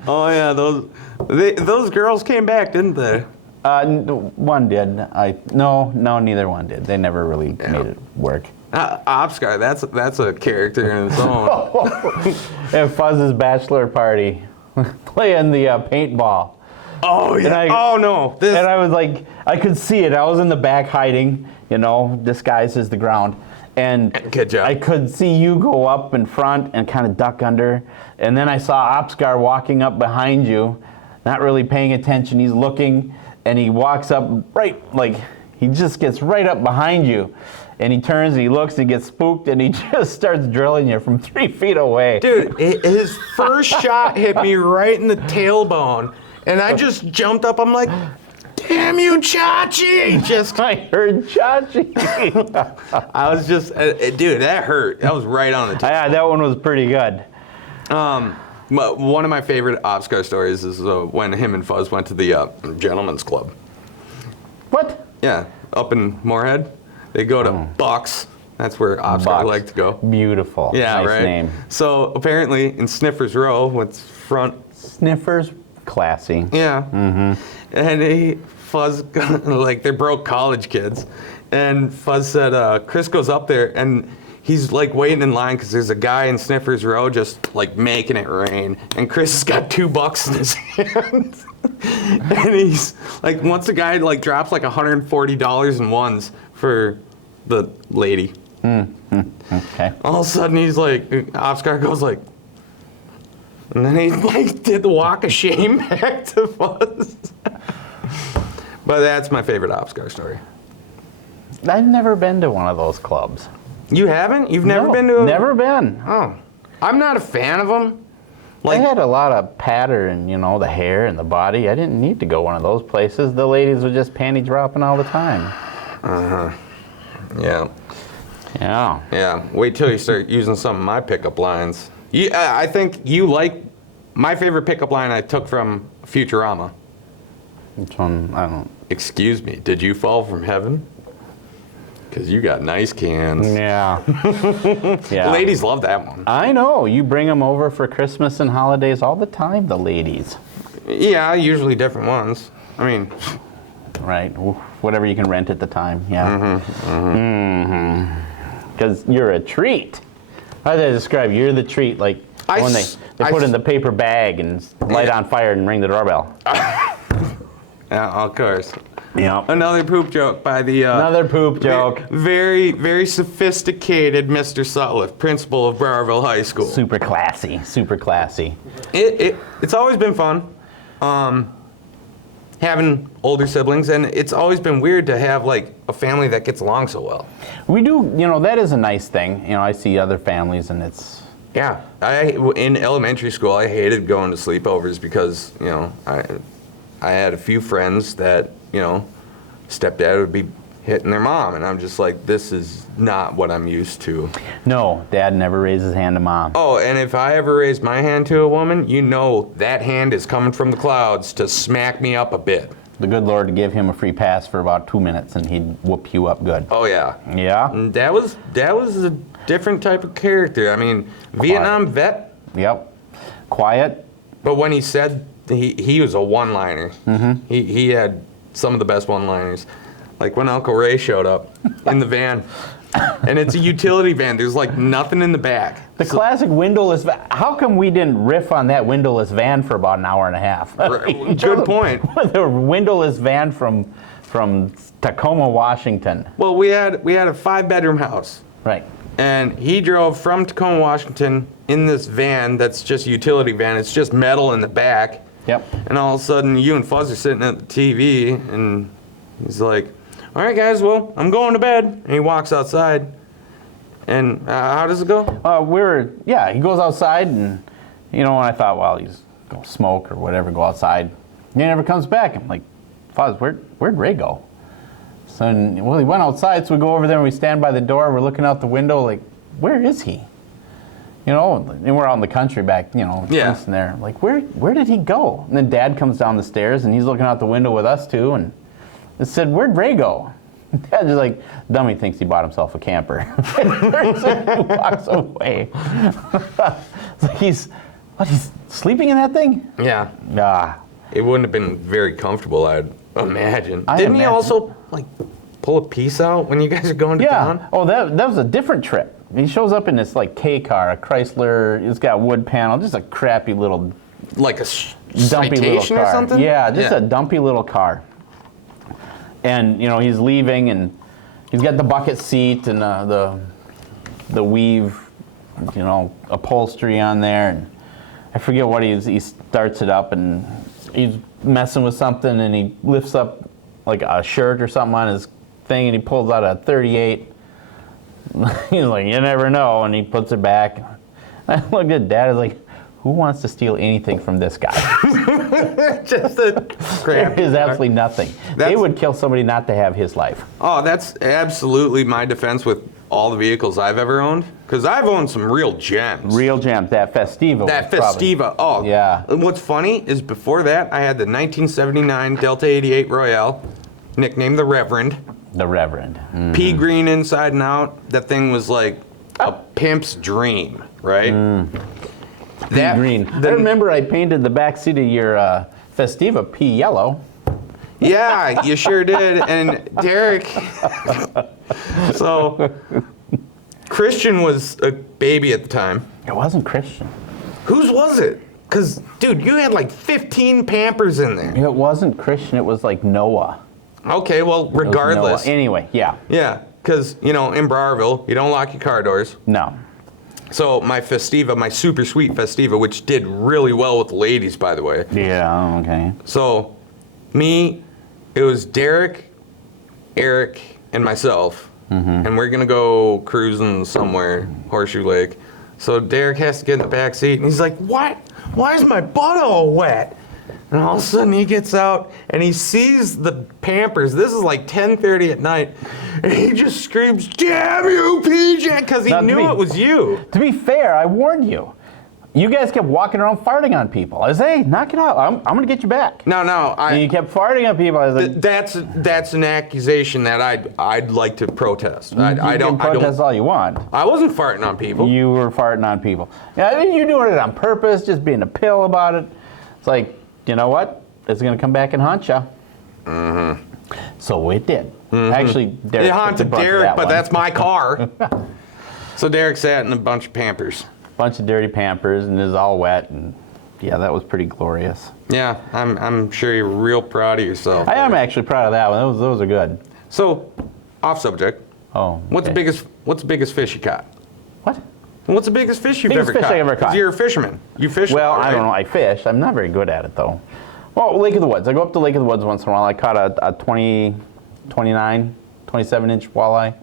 Oh, yeah, those girls came back, didn't they? One did. No, neither one did. They never really made it work. Opskar, that's a character in its own. At Fuzz's bachelor party, playing the paintball. Oh, yeah. No. And I was like, I could see it. I was in the back hiding, disguised as the ground. And good job. I could see you go up in front and kind of duck under. And then I saw Opskar walking up behind you, not really paying attention. He's looking, and he walks up he just gets right up behind you. And he turns and he looks and gets spooked and he just starts drilling you from 3 feet away. Dude, his first shot hit me right in the tailbone. And I just jumped up. I'm like, damn you, Chachi! I heard Chachi. I was just, dude, that hurt. That was right on the tip. Yeah, that one was pretty good. One of my favorite Opskar stories is when him and Fuzz went to the Gentleman's Club. What? Yeah, up in Moorhead. They go to Bucks. That's where Opskar liked to go. Beautiful. Yeah, nice right? name. So apparently in Sniffers Row, what's front. Sniffers, classy. Yeah. Mm-hmm. And Fuzz, they're broke college kids. And Fuzz said, Chris goes up there and he's waiting in line because there's a guy in Sniffers Row just making it rain. And Chris has got $2 in his hand. And he's once the guy drops $140 in ones for the lady. Okay. All of a sudden he's Opskar goes and then he did the walk of shame back to Fuzz. But that's my favorite Opskar story. I've never been to one of those clubs. You haven't? You've never been to a... Never been. Oh. I'm not a fan of them. They had a lot of pattern, the hair and the body. I didn't need to go one of those places. The ladies were just panty dropping all the time. Uh-huh. Yeah. Yeah. Yeah. Wait till you start using some of my pickup lines. I think you like my favorite pickup line I took from Futurama. Which one? I don't... Excuse me, did you fall from heaven? Because you got nice cans. Yeah. Yeah. Ladies love that one. I know. You bring them over for Christmas and holidays all the time, the ladies. Yeah, usually different ones. I mean... Right. Whatever you can rent at the time. Yeah. Because you're a treat. How do they describe you? You're the treat, when they put in the paper bag and light on fire and ring the doorbell. Yeah, of course. Yeah. Another poop joke by the... Another poop joke. Very, very sophisticated Mr. Sutliff, principal of Barville High School. Super classy. Super classy. It's always been fun. having older siblings, and it's always been weird to have like a family that gets along so well. We do, that is a nice thing. I see other families, and it's... Yeah, in elementary school, I hated going to sleepovers because, I had a few friends that, stepdad would be hitting their mom, and I'm just like, this is not what I'm used to. No, Dad never raised his hand to Mom. Oh, and if I ever raised my hand to a woman, that hand is coming from the clouds to smack me up a bit. The good Lord to give him a free pass for about 2 minutes, and he'd whoop you up good. Oh yeah. Yeah. And that was a different type of character. I mean, Vietnam vet. Yep. Quiet. But when he said he was a one-liner, he had some of the best one-liners. Like when Uncle Ray showed up in the van, and it's a utility van. There's like nothing in the back. The classic windowless van. How come we didn't riff on that windowless van for about an hour and a half? Good point. The windowless van from Tacoma, Washington. Well, we had a 5-bedroom house. Right. And he drove from Tacoma, Washington in this van that's just a utility van. It's just metal in the back. Yep. And all of a sudden, you and Fuzz are sitting at the TV, and he's like, all right, guys, well, I'm going to bed. And he walks outside. And how does it go? He goes outside, and, and I thought, well, he's going to smoke or whatever, go outside. And he never comes back. I'm like, Fuzz, where'd Ray go? So, he went outside, so we go over there and we stand by the door. We're looking out the window, like, where is he? And we're out in the country back, fencing there. Like, where did he go? And then Dad comes down the stairs, and he's looking out the window with us, too, and it said, where'd Ray go? Dad's just like, dummy thinks he bought himself a camper. He walks away. It's like he's sleeping in that thing? Yeah. Ah. It wouldn't have been very comfortable, I'd imagine. Didn't he also, like, pull a piece out when you guys are going to town? Oh, that was a different trip. He shows up in this, like, K car, a Chrysler. It's got a wood panel, just a crappy little... Like a dumpy little car. Citation or something? Yeah, just a dumpy little car. And, he's leaving, and he's got the bucket seat and the weave, upholstery on there. And I forget what he starts it up, and he's messing with something, and he lifts up like a shirt or something on his thing, and he pulls out a .38. He's like, you never know, and he puts it back. I looked at Dad, I was like, who wants to steal anything from this guy? Just a crap. There is absolutely nothing. They would kill somebody not to have his life. Oh, that's absolutely my defense with all the vehicles I've ever owned. Because I've owned some real gems. Real gems. That Festiva. That Festiva. Oh. Yeah. And what's funny is before that, I had the 1979 Delta 88 Royale, nicknamed the Reverend. The Reverend. Mm-hmm. Pea green inside and out. That thing was like a pimp's dream, right? Pea green. I remember I painted the back seat of your Festiva pea yellow. Yeah, you sure did. And Derek, so Christian was a baby at the time. It wasn't Christian. Whose was it? Because, dude, you had like 15 Pampers in there. It wasn't Christian. It was like Noah. Okay, well, regardless. Anyway, yeah. Yeah, because, in Browerville, you don't lock your car doors. No. So my Festiva, my super sweet Festiva, which did really well with the ladies, by the way. Yeah, okay. So it was Derek, Eric, and myself. Mm-hmm. And we're going to go cruising somewhere, Horseshoe Lake. So Derek has to get in the back seat, and he's like, what? Why is my butt all wet? And all of a sudden he gets out and he sees the Pampers. This is like 10:30 at night. And he just screams, damn you, PJ, because he knew it was you. To be fair, I warned you. You guys kept walking around farting on people. I said, hey, knock it out. I'm going to get you back. No. And you kept farting on people. I was like, that's an accusation that I'd like to protest. You can protest all you want. I wasn't farting on people. You were farting on people. Yeah, I mean, you're doing it on purpose, just being a pill about it. It's like, you know what? It's going to come back and haunt you. Mm-hmm. So it did. Mm-hmm. Actually, Derek. It haunted Derek, but that's my car. So Derek sat in a bunch of Pampers. Bunch of dirty Pampers, and it was all wet, and yeah, that was pretty glorious. Yeah, I'm sure you're real proud of yourself. I am actually proud of that one. Those are good. So, off subject. Oh. Okay. What's the biggest fish you caught? What? What's the biggest fish you've ever caught? Biggest fish I ever caught. 'Cause you're a fisherman. You fish. Well, right? I don't know. I fish. I'm not very good at it though. Well, Lake of the Woods. I go up to Lake of the Woods once in a while. I caught a 29, 27-inch walleye.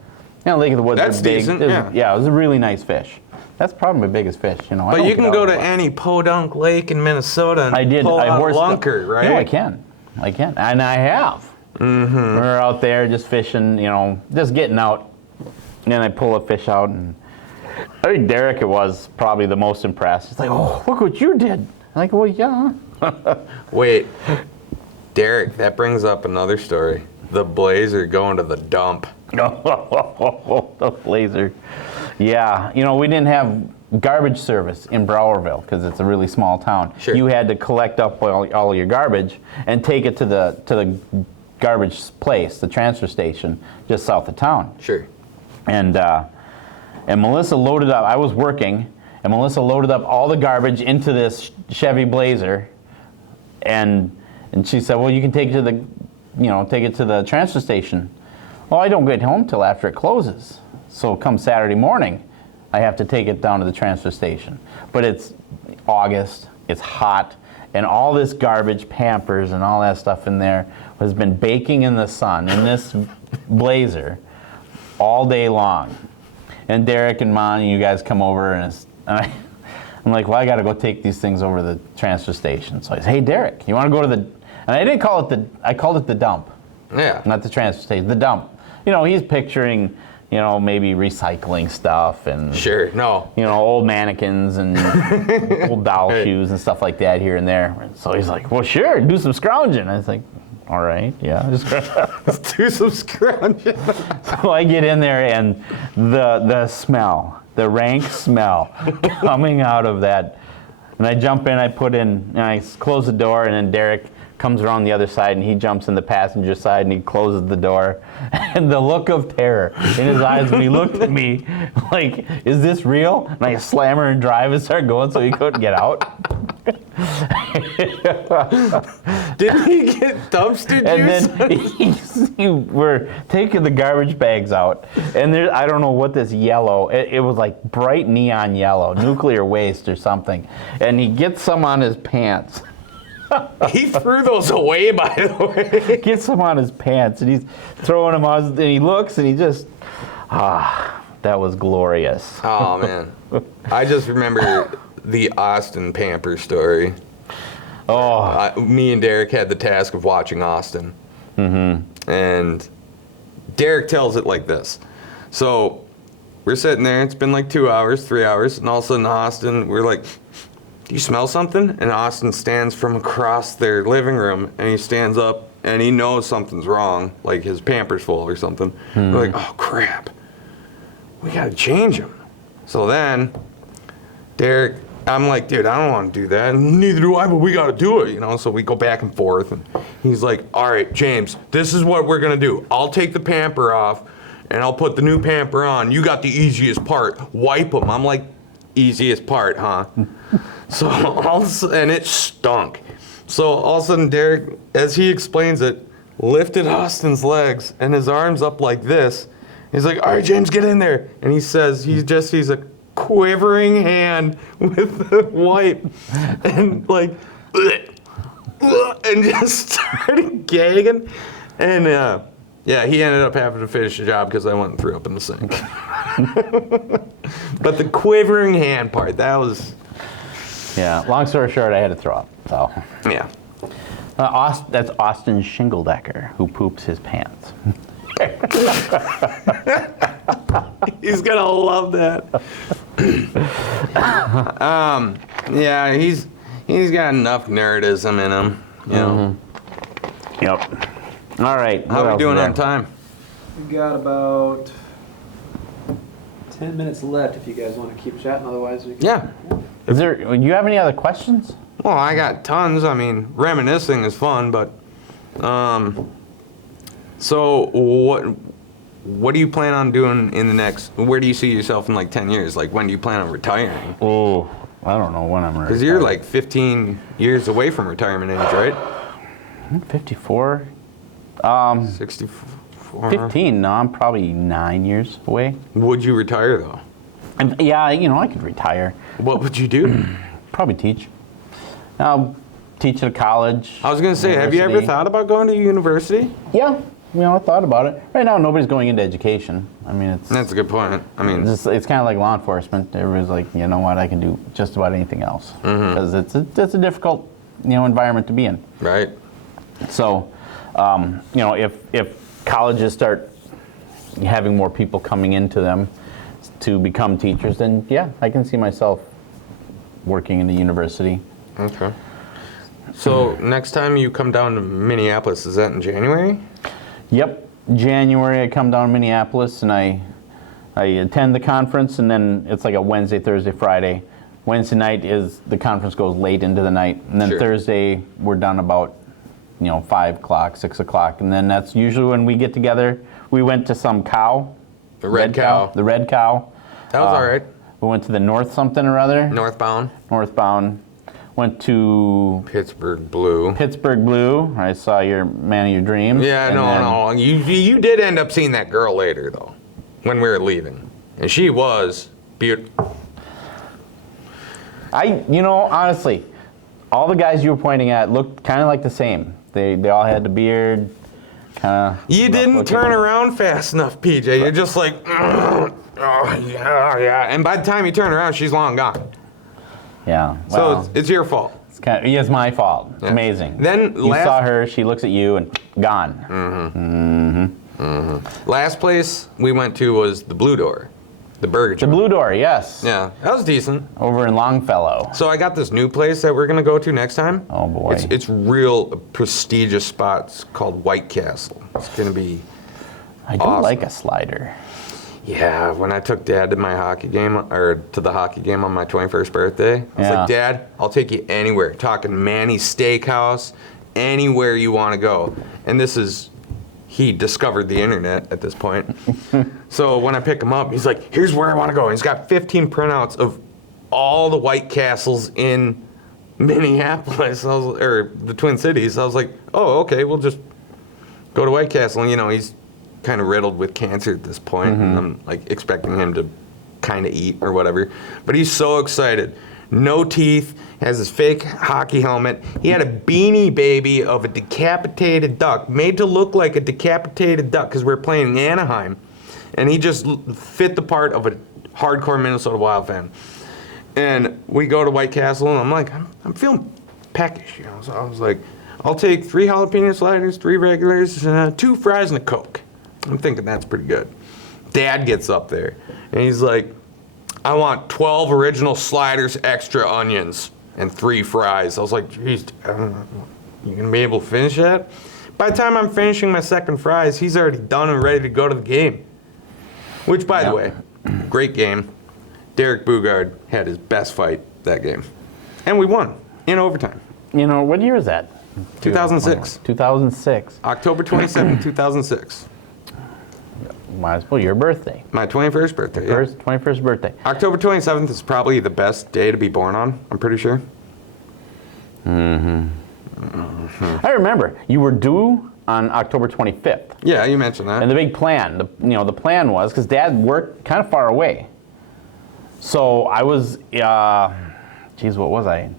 Yeah, Lake of the Woods. That's was big. decent, Yeah, it was a really nice fish. That's probably my biggest fish, you know. But you can go to any podunk lake in Minnesota and pull out a lunker, right? No, I can, and I have. Mm-hmm. We're out there just fishing, you know, just getting out, and then I pull a fish out, and I think Derek was probably the most impressed. He's like, "Oh, look what you did!" I'm like, "Well, yeah." Wait, Derek, that brings up another story. The Blazer going to the dump. The Blazer. Yeah, you know, we didn't have garbage service in Browerville because it's a really small town. Sure. You had to collect up all your garbage and take it to the garbage place, the transfer station, just south of town. Sure. And Melissa loaded up. I was working, and Melissa loaded up all the garbage into this Chevy Blazer, and she said, "Well, you can take it to the transfer station." Well, I don't get home till after it closes. So come Saturday morning, I have to take it down to the transfer station. But it's August, it's hot, and all this garbage, Pampers and all that stuff in there has been baking in the sun in this Blazer all day long. And Derek and Mon, you guys come over, and I'm like, well, I got to go take these things over to the transfer station. So I said, hey, Derek, you want to go to the, and I didn't call it I called it the dump. Yeah. Not the transfer station, the dump. You know, he's picturing, you know, maybe recycling stuff and Sure, no. you know, old mannequins and old doll shoes and stuff like that here and there. And so he's like, well, sure, do some scrounging. I was like, all right, yeah. Let's do some scrounging. So I get in there, and the smell, the rank smell coming out of that. And I jump in, I put in, and I close the door, and then Derek comes around the other side, and he jumps in the passenger side, and he closes the door. And the look of terror in his eyes when he looked at me, like, is this real? And I slam her and drive and start going so he couldn't get out. Did he get dumpster juice? And then we're taking the garbage bags out, and there, I don't know what this yellow, it was like bright neon yellow, nuclear waste or something, and he gets some on his pants. He threw those away, by the way. Gets some on his pants, and he's throwing them on, and he looks, and he just, that was glorious. Oh, man. I just remember the Austin Pamper story. Oh. Me and Derek had the task of watching Austin. Mm-hmm. And Derek tells it like this. So we're sitting there, it's been like 2 hours, 3 hours, and all of a sudden Austin, we're like, do you smell something? And Austin stands from across their living room, and he stands up, and he knows something's wrong, like his Pamper's full or something. We're like, oh, crap. We got to change him. So then, Derek, I'm like, dude, I don't want to do that. And neither do I, but we got to do it, you know? So we go back and forth, and he's like, all right, James, this is what we're going to do. I'll take the Pamper off, and I'll put the new Pamper on. You got the easiest part. Wipe them. I'm like, easiest part, huh? So, and it stunk. So all of a sudden, Derek, as he explains it, lifted Austin's legs and his arms up like this. He's like, all right, James, get in there. And he says, he just sees a quivering hand with the wipe and like, and just started gagging. And yeah, he ended up having to finish the job because I went and threw up in the sink. But the quivering hand part, that was... Yeah, long story short, I had to throw up, so. Yeah. That's Austin Shingledecker, who poops his pants. He's gonna love that. Yeah, he's got enough nerdism in him, you know. Mm-hmm. Yep. All right. How are we doing on time? We got about 10 minutes left if you guys want to keep chatting, otherwise we can... Yeah. Do you have any other questions? Well, I got tons. I mean, reminiscing is fun, but so what do you plan on doing in the next, where do you see yourself in like 10 years? Like, when do you plan on retiring? Oh, I don't know when I'm retiring. Because you're like 15 years away from retirement age, right? 54. 64. 15. No, I'm probably 9 years away. Would you retire though? And, yeah, you know, I could retire. What would you do? Probably teach. teach at a college. I was going to say, have you ever university. thought about going to university? Yeah, I thought about it. Right now, nobody's going into education. I mean, That's a good point. I mean, it's kind of like law enforcement. Everybody's like, you know what, I can do just about anything else. Because it's a difficult, environment to be in. right. So, if colleges start having more people coming into them to become teachers, then yeah, I can see myself working in the university. Okay. So next time you come down to Minneapolis, is that in January? Yep, January I come down to Minneapolis and I attend the conference, and then it's like a Wednesday, Thursday, Friday. Wednesday night is the conference goes late into the night, and then Sure. Thursday we're done about 5 o'clock, 6 o'clock, and then that's usually when we get together. We went to some cow. The Red Cow. The Red Cow. That was all right. We went to the North something or other. Northbound. Northbound. Went to Pittsburgh Blue. Pittsburgh Blue. I saw your Man of Your Dreams. Yeah, and then- no. You did end up seeing that girl later, though, when we were leaving. And she was beautiful. Honestly, all the guys you were pointing at looked kind of like the same. They all had the beard, kind of. You didn't turn around fast enough, PJ. You're just like, oh, yeah. And by the time you turn around, she's long gone. Yeah. So Well, it's your fault. it's my fault. It's Yeah. amazing. Then you saw her. She looks at you and gone. Last place we went to was the Blue Door, the burger The joint. Blue Door, yes. Yeah, that was decent. Over in Longfellow. So I got this new place that we're gonna go to next time. Oh boy. It's real prestigious spots called White Castle. It's gonna be. I do awesome. like a slider. Yeah, when I took Dad to my hockey game, or to the hockey game on my 21st birthday, I was Yeah. like, Dad, I'll take you anywhere. Talking Manny's Steakhouse, anywhere you want to go. And he discovered the internet at this point. So when I pick him up, he's like, here's where I want to go. And he's got 15 printouts of all the White Castles in Minneapolis, or the Twin Cities. I was like, oh, okay, we'll just go to White Castle. And, he's kind of riddled with cancer at this point, and I'm like expecting him to kind of eat or whatever. But he's so excited. No teeth, has his fake hockey helmet. He had a beanie baby of a decapitated duck, made to look like a decapitated duck because we were playing in Anaheim. And he just fit the part of a hardcore Minnesota Wild fan. And we go to White Castle, and I'm like, I'm feeling peckish, So I was like, I'll take 3 jalapeno sliders, 3 regulars, 2 fries, and a Coke. I'm thinking that's pretty good. Dad gets up there, and he's like, I want 12 original sliders, extra onions, and 3 fries. I was like, geez, you gonna be able to finish that? By the time I'm finishing my second fries, he's already done and ready to go to the game. Which, by the way, great game. Derek Bugard had his best fight that game. And we won in overtime. What year is that? 2006. 2006. October 27, 2006. Might as well your birthday. My 21st birthday. Yeah. 21st birthday. October 27th is probably the best day to be born on, I'm pretty sure. I remember you were due on October 25th. Yeah, you mentioned that. And the big plan, the plan was, because Dad worked kind of far away. So I was, what was I?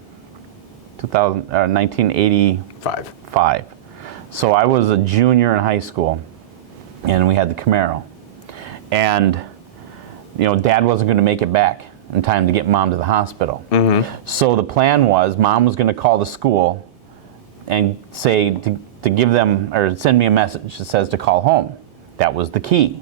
1985. So I was a junior in high school, and we had the Camaro. And, Dad wasn't going to make it back in time to get Mom to the hospital. So the plan was, Mom was going to call the school and say to give them, or send me a message that says to call home. That was the key.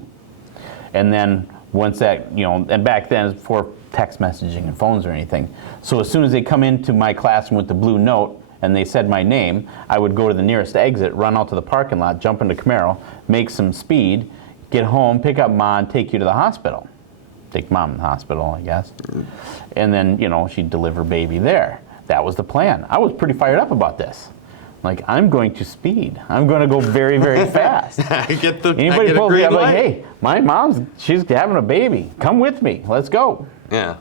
And then once that, and back then it's before text messaging and phones or anything. So as soon as they come into my classroom with the blue note and they said my name, I would go to the nearest exit, run out to the parking lot, jump into Camaro, make some speed, get home, pick up Mom, take you to the hospital. Take Mom to the hospital, I guess. And then, she'd deliver baby there. That was the plan. I was pretty fired up about this. Like, I'm going to speed. I'm going to go very, very fast. Anybody pulls me, I'm like, hey, my mom's, she's having a baby. Come with me. Let's go. Yeah.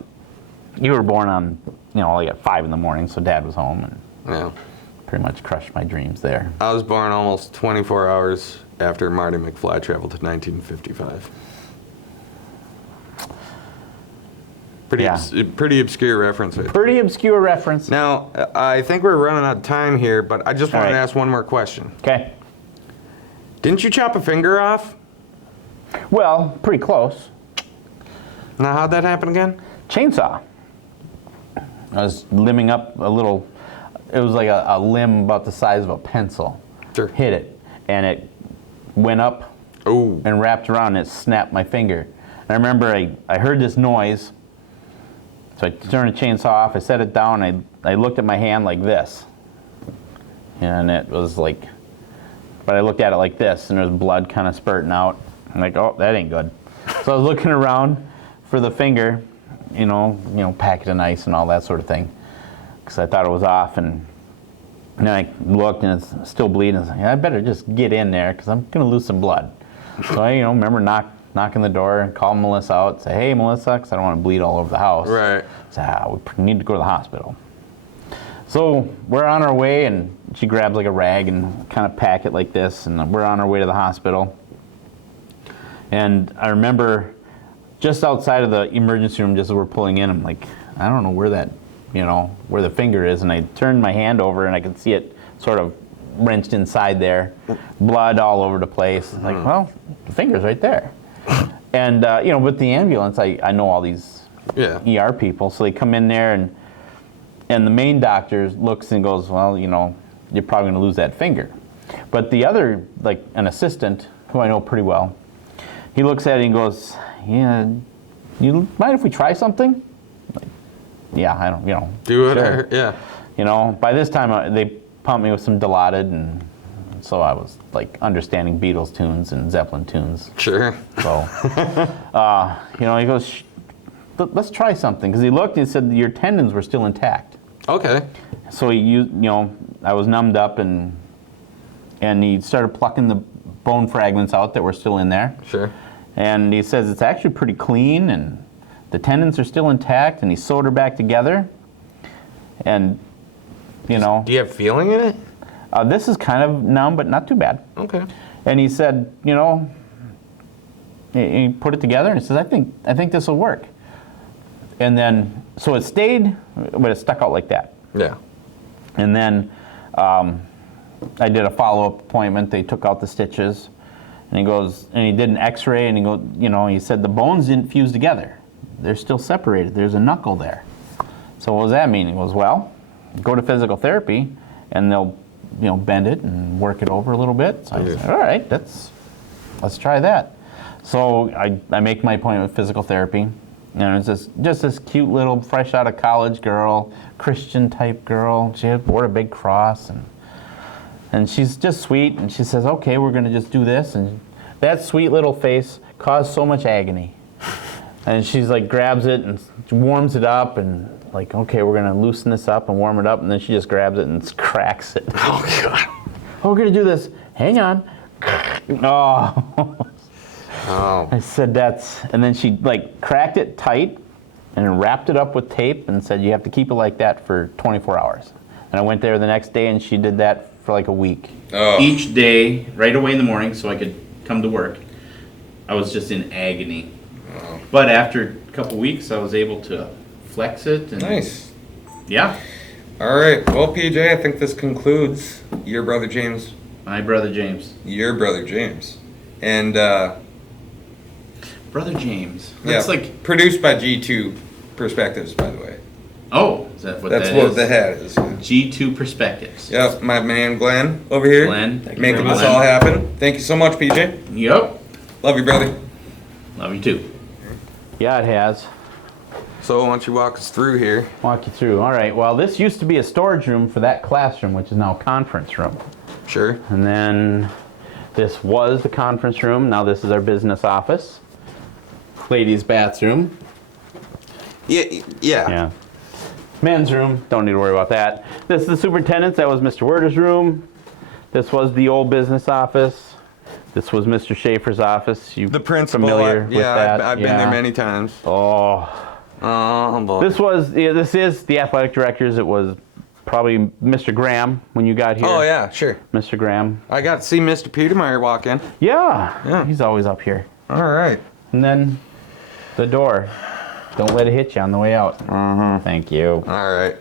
You were born on, like at 5 in the morning, so Dad was home and Yeah. pretty much crushed my dreams there. I was born almost 24 hours after Marty McFly traveled to 1955. Pretty, Yeah. pretty obscure reference. Pretty obscure reference. Now, I think we're running out of time here, but I just wanted to ask one more question. Okay. Didn't you chop a finger off? Well, pretty close. Now, how'd that happen again? Chainsaw. I was limbing up a little, it was like a limb about the size of a pencil. Sure. Hit it, and it went up and wrapped around, and it snapped my finger. And I remember I heard this noise, so I turned the chainsaw off, I set it down, I looked at my hand like this. And it was like, but I looked at it like this, and there was blood kind of spurting out. I'm like, oh, that ain't good. So I was looking around for the finger, you know, packet of ice and all that sort of thing, because I thought it was off, and then I looked and it's still bleeding. I was like, I better just get in there because I'm gonna lose some blood. So I, remember knocking the door and calling Melissa out, say, hey, Melissa, because I don't want to bleed all over the house. Right. So we need to go to the hospital. So we're on our way, and she grabs like a rag and kind of pack it like this, and we're on our way to the hospital. And I remember just outside of the emergency room, just as we're pulling in, I'm like, I don't know where that, where the finger is. And I turned my hand over, and I could see it sort of wrenched inside there, blood all over the place. Like, well, the finger's right there. And, with the ambulance, I know all these ER people, so they come in there, and the main doctor looks and goes, well, you're probably going to lose that finger. But the other, like an assistant, who I know pretty well, he looks at it and goes, yeah, you mind if we try something? Like, yeah, I don't, Do it, sure. yeah. By this time, they pumped me with some Dilaudid, and so I was, like, understanding Beatles tunes and Zeppelin tunes. Sure. So, he goes, let's try something. Because he looked and he said your tendons were still intact. Okay. So he used, I was numbed up, and he started plucking the bone fragments out that were still in there. Sure. And he says it's actually pretty clean, and the tendons are still intact, and he sewed her back together. And, Do you have feeling in it? this is kind of numb, but not too bad. Okay. And he said, he put it together, and he says, I think this will work. And then, so it stayed, but it stuck out like that. Yeah. And then I did a follow-up appointment. They took out the stitches, and he goes, and he did an X-ray, and he goes, he said the bones didn't fuse together. They're still separated. There's a knuckle there. So what does that mean? He goes, well, go to physical therapy, and they'll, bend it and work it over a little bit. So I said, all right, let's try that. So I make my appointment with physical therapy. And it's just this cute little fresh out of college girl, Christian type girl. She wore a big cross, and she's just sweet. And she says, okay, we're going to just do this. And that sweet little face caused so much agony. And she's like, grabs it and warms it up, and like, okay, we're going to loosen this up and warm it up. And then she just grabs it and cracks it. Oh, God. Oh, we're going to do this. Hang on. Oh. Oh. I said and then she like cracked it tight and wrapped it up with tape and said you have to keep it like that for 24 hours. And I went there the next day, and she did that for like a week. Oh. Each day, right away in the morning, so I could come to work. I was just in agony. Oh. But after a couple weeks, I was able to flex it. And Nice. Yeah. All right. Well, PJ, I think this concludes Your Brother James. My brother James. Your Brother James. And, Brother James. That's like produced by G2 Perspectives, by the way. Oh, is that what That's that what is? the hat is. G2 Perspectives. Yep, my man Glenn over here. Glenn, making this all happen. Thank you so much, PJ. Yep. Love you, brother. Love you too. Yeah, it has. So why don't you walk us through here? Walk you through. All right. Well, this used to be a storage room for that classroom, which is now a conference room. Sure. And then this was the conference room. Now this is our business office. Ladies' bathroom. Yeah. Men's room. Don't need to worry about that. This is the superintendent's. That was Mr. Werder's room. This was the old business office. This was Mr. Schaefer's office. You The principal. familiar with that? I've been there many times. Oh. Oh, boy. This is the athletic directors. It was probably Mr. Graham when you got here. Oh, yeah, sure. Mr. Graham. I got to see Mr. Petermeyer walk in. Yeah. Yeah. He's always up here. All right. And then the door. Don't let it hit you on the way out. Thank you. All right.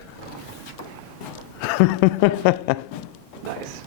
Nice.